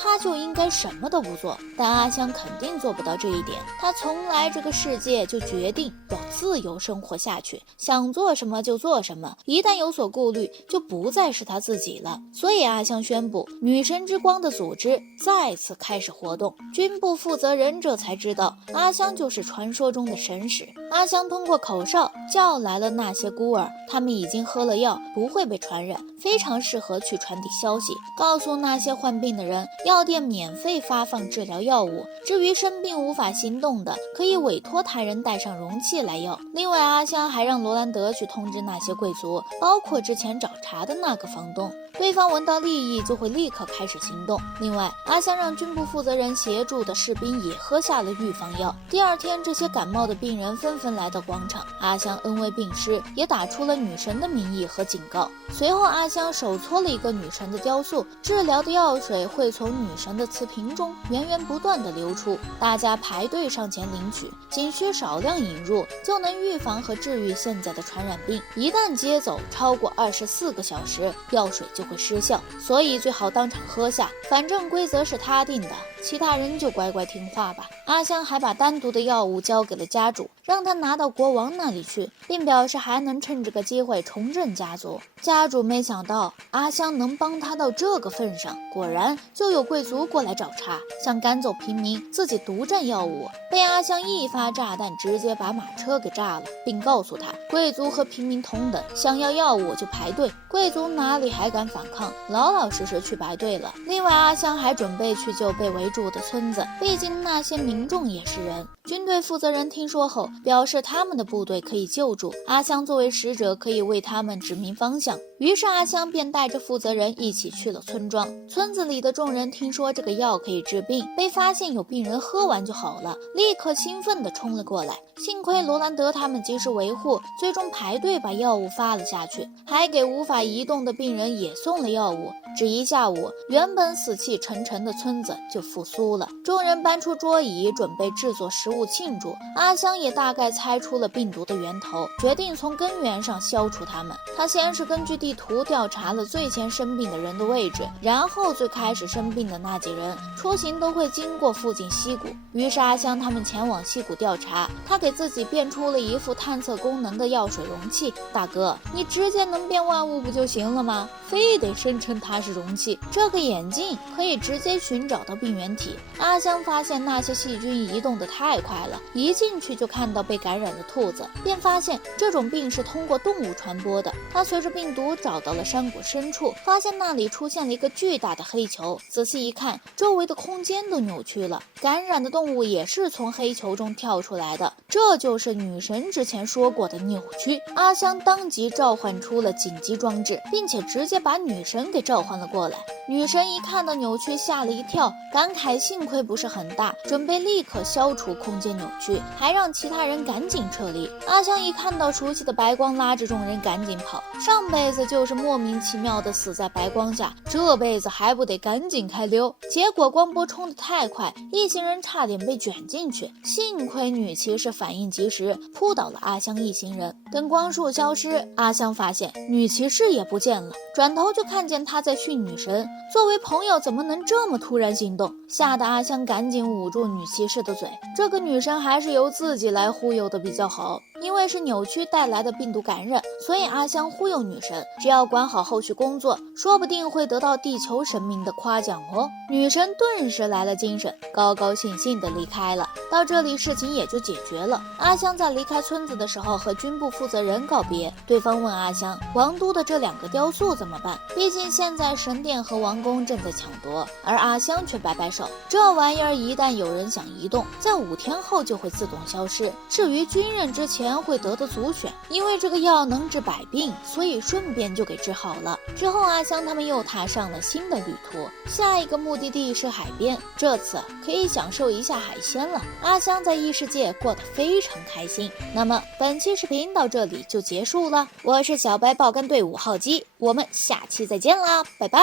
他就应该什么都不做，但阿香肯定做不到这一点。他从来这个世界就决定要自由生活下去，想做什么就做什么，一旦有所顾虑，就不再是他自己了。所以阿香宣布，女神之光的组织再次开始活动。军部负责人这才知道，阿香就是传说中的神使。阿香通过口哨叫来了那些孤儿，他们已经喝了药，不会被传染，非常适合去传递消息，告诉那些患病的人，药店免费发放治疗药物。至于生病无法行动的，可以委托他人带上容器来要。另外，阿香还让罗兰德去通知那些贵族，包括之前找茬的那个房东，对方闻到利益就会立刻开始行动。另外，阿香让军部负责人协助的士兵也喝下了预防汤药。第二天，这些感冒的病人纷纷来到广场，阿香恩威并施，也打出了女神的名义和警告。随后，阿香手搓了一个女神的雕塑，治疗的药水会从女神的瓷瓶中源源不断地流出，大家排队上前领取，仅需少量引入就能预防和治愈现在的传染病。一旦接走超过24个小时，药水就会失效，所以最好当场喝下，反正规则是他定的，其他人就乖乖听话吧。阿香还把单独的药物交给了家主，让他拿到国王那里去，并表示还能趁这个机会重振家族。家主没想到阿香能帮他到这个份上，果然就有贵族过来找茬，想赶走平民，自己独占药物，被阿香一发炸弹直接把马车给炸了，并告诉他贵族和平民同等，想要药物就排队。贵族哪里还敢反抗，老老实实去排队了。另外，阿香还准备去救被围住的村子，毕竟那些民众也是人。军队负责人听说后表示他们的部队可以救助，阿香作为使者可以为他们指明方向。于是阿香便带着负责人一起去了村庄。村子里的众人听说这个药可以治病，被发现有病人喝完就好了，立刻兴奋地冲了过来。幸亏罗兰德他们及时维护，最终排队把药物发了下去，还给无法移动的病人也送了药物。只一下午，原本死气沉沉的村子就复苏了。众人搬出桌椅，准备制作食物庆祝。阿香也大概猜出了病毒的源头，决定从根源上消除它们。他先是根据地图调查了最先生病的人的位置，然后最开始生病的那几人出行都会经过附近溪谷。于是阿香他们前往溪谷调查，他给自己变出了一副探测功能的药水容器。大哥，你直接能变万物不就行了吗？非得声称它是容器。这个眼镜可以直接寻找到病原体。阿香发现那些细菌移动得太快了，一进去就看到被感染的兔子，便发现这种病是通过动物传播的。他随着病毒找到了山谷深处，发现那里出现了一个巨大的黑球，仔细一看，周围的空间都扭曲了，感染的动物也是从黑球中跳出来的，这就是女神之前说过的扭曲。阿香当即召唤出了紧急装置，并且直接把女神给召唤了过来。女神一看到扭曲吓了一跳，感慨幸亏不是很大，准备立刻消除空间扭曲，还让其他人赶紧撤离。阿香一看到熟悉的白光，拉着众人赶紧跑。上辈子就是莫名其妙的死在白光下，这辈子还不得赶紧开溜。结果光波冲得太快，一行人差点被卷进去，幸亏女骑士反应及时，扑倒了阿香一行人。等光束消失，阿香发现女骑士也不见了，转头就看见她在训女神。作为朋友怎么能这么突然行动，吓得阿香赶紧捂住女骑士的嘴。这个女神还是由自己来忽悠的比较好，因为是扭曲带来的病毒感染，所以阿香忽悠女神，只要管好后续工作，说不定会得到地球神明的夸奖哦。女神顿时来了精神，高高兴兴地离开了。到这里事情也就解决了。阿香在离开村子的时候和军部负责人告别，对方问阿香，王都的这2个雕塑怎么办？毕竟现在神殿和王宫正在抢夺，而阿香却摆摆手，这玩意儿一旦有人想移动，在5天后就会自动消失。至于军人之前会得的足癣，因为这个药能治百病，所以顺便就给治好了。之后阿香他们又踏上了新的旅途，下一个目的地是海边，这次可以享受一下海鲜了。阿香在异世界过得非常开心。那么本期视频到这里就结束了，我是小白爆肝队5号机，我们下期再见啦，拜拜。